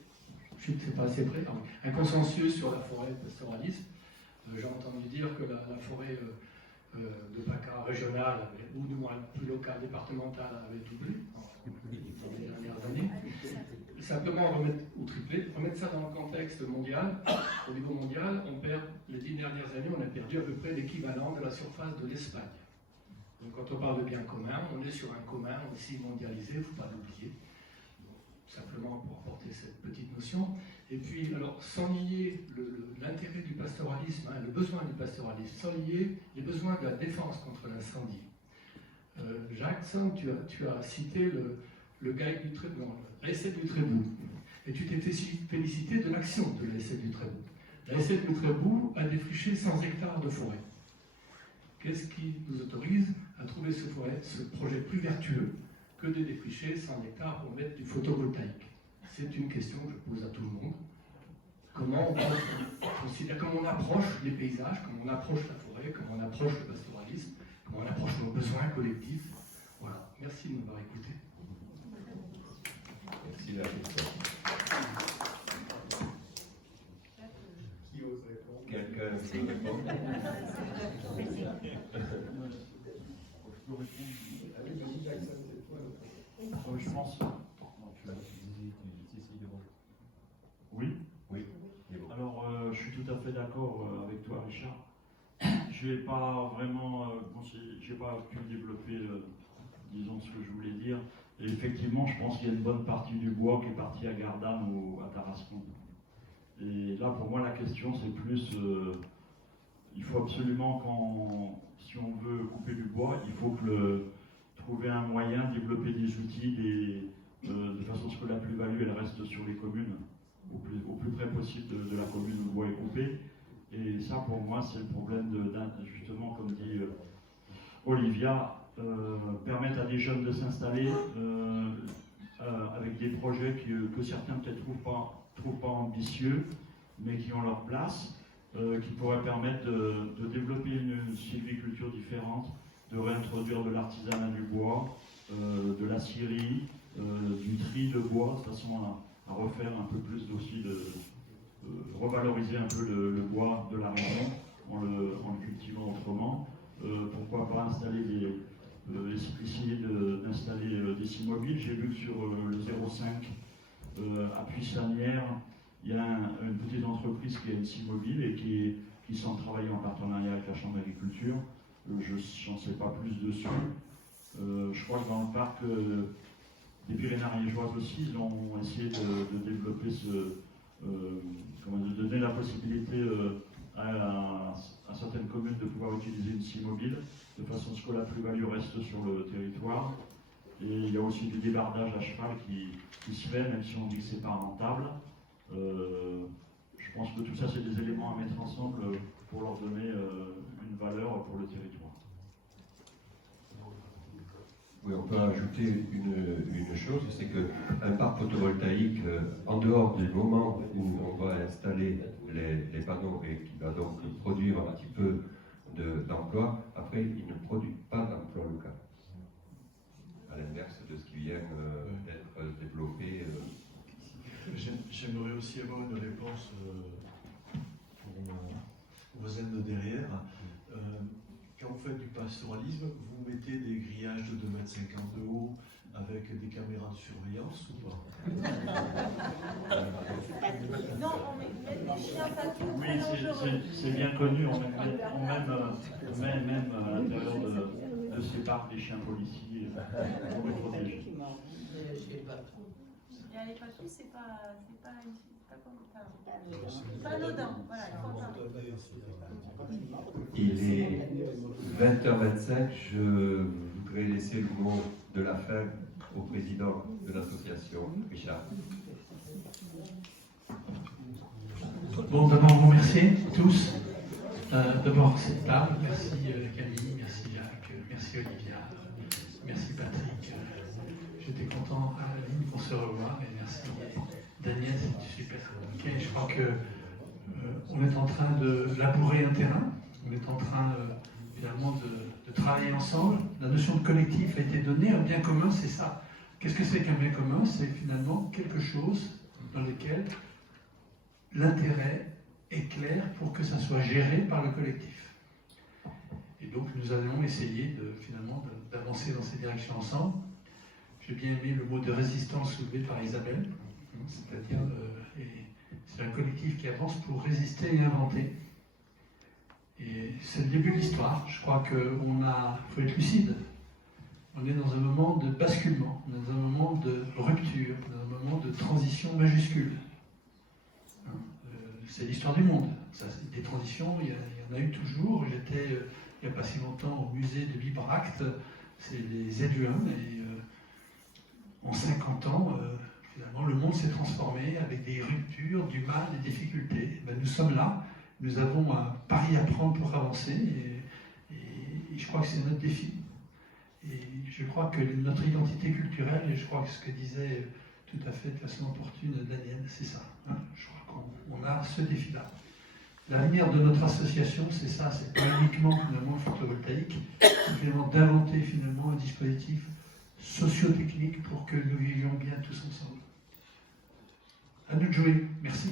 Je ne sais pas assez près, pardon. Un consensus sur la forêt pastoraliste. J'ai entendu dire que la forêt de PACA régionale, ou du moins plus locale, départementale, avait doublé dans les dernières années. Simplement remettre ça dans le contexte mondial. Au niveau mondial, les 10 dernières années, on a perdu à peu près l'équivalent de la surface de l'Espagne. Donc quand on parle de bien commun, on est sur un commun aussi mondialisé, il ne faut pas l'oublier. Simplement pour apporter cette petite notion. Et puis, alors, sans nier l'intérêt du pastoralisme, le besoin du pastoralisme, sans nier les besoins de la défense contre l'incendie. Jacques, tu as cité l'essai du Trébou. Et tu t'es félicité de l'action de l'essai du Trébou. L'essai du Trébou a défriché 100 hectares de forêt. Qu'est-ce qui nous autorise à trouver ce projet plus vertueux que de défricher 100 hectares pour mettre du photovoltaïque? C'est une question que je pose à tout le monde. Comment on approche les paysages, comment on approche la forêt, comment on approche le pastoralisme, comment on approche nos besoins collectifs. Voilà. Merci de m'avoir écouté. Merci de la question. Qui ose répondre? Quelqu'un veut répondre? Je pense. Oui. Oui. Alors, je suis tout à fait d'accord avec toi, Richard. Je n'ai pas vraiment, j'ai pas pu développer, disons, ce que je voulais dire, Et effectivement, je pense qu'il y a une bonne partie du bois qui est partie à Gardanne ou à Tarascon. Et là, pour moi, la question, c'est plus, il faut absolument, si on veut couper du bois, il faut trouver un moyen, développer des outils, de façon à ce que la plus-value, elle reste sur les communes, au plus près possible de la commune où le bois est coupé. Et ça, pour moi, c'est le problème justement, comme dit Olivia, permettre à des jeunes de s'installer avec des projets que certains peut-être trouvent pas ambitieux, mais qui ont leur place, qui pourraient permettre de développer une sylviculture différente, de réintroduire de l'artisanat du bois, de la scierie, du tri de bois, de façon à refaire un peu plus aussi, revaloriser un peu le bois de la région en le cultivant autrement. Pourquoi pas essayer d'installer des scies mobiles. J'ai vu que sur le 05 à Puissanière, il y a une petite entreprise qui a une scie mobile et qui semble travailler en partenariat avec la Chambre d'agriculture. Je n'en sais pas plus dessus. Je crois que dans le parc des Pyrénées-Ariégeoises aussi, ils ont essayé de développer de donner la possibilité à certaines communes de pouvoir utiliser une scie mobile, de façon à ce que la plus-value reste sur le territoire. Et il y a aussi du débardage à cheval qui se fait, même si on dit que ce n'est pas rentable. Je pense que tout ça, c'est des éléments à mettre ensemble pour leur donner une valeur pour le territoire. Oui, on peut ajouter une chose, c'est qu'un parc photovoltaïque, en dehors du moment où on va installer les panneaux et qui va donc produire un petit peu d'emploi, après il ne produit pas d'emploi local. À l'inverse de ce qui vient d'être développé ici. J'aimerais aussi avoir une réponse pour ma voisine de derrière. Quand vous faites du pastoralisme, vous mettez des grillages de 2,50 m de haut avec des caméras de surveillance ou pas? Non, on met des chiens partout. Oui, c'est bien connu. On met même à l'intérieur de ces parcs des chiens policiers pour les protéger. Et les patous, c'est pas anodin. Voilà, il est 20h25, je voudrais laisser le mot de la fin au président de l'association, Richard. Bon, d'abord, vous remercier tous. D'abord, cette table. Merci Camille, merci Jacques, merci Olivia, merci Patrick. J'étais content, Aline, pour se revoir et merci Daniel, c'est super. Okay, je crois que on est en train de labourer un terrain, on est en train finalement de travailler ensemble. La notion de collectif a été donnée, un bien commun, c'est ça. Qu'est-ce que c'est qu'un bien commun? C'est finalement quelque chose dans lequel l'intérêt est clair pour que ça soit géré par le collectif. Et donc nous allons essayer finalement d'avancer dans ces directions ensemble. J'ai bien aimé le mot de résistance soulevé par Isabelle, c'est-à-dire c'est un collectif qui avance pour résister et inventer. Et c'est le début de l'histoire. Je crois qu'il faut être lucide. On est dans un moment de basculement, dans un moment de rupture, dans un moment de transition majuscule. C'est l'histoire du monde. Ça, des transitions, il y en a eu toujours. J'étais il n'y a pas si longtemps au musée de Libre Acte, c'est les Éduins, et en 50 ans, finalement, le monde s'est transformé avec des ruptures, du mal, des difficultés. Ben, nous sommes là, nous avons un pari à prendre pour avancer, et je crois que c'est notre défi. Et je crois que notre identité culturelle, et je crois que ce que disait tout à fait de façon opportune Daniel, c'est ça. Hein, je crois qu'on a ce défi-là. L'avenir de notre association, c'est ça, c'est pas uniquement finalement le photovoltaïque, c'est finalement d'inventer finalement un dispositif socio-technique pour que nous vivions bien tous ensemble. À nous de jouer. Merci.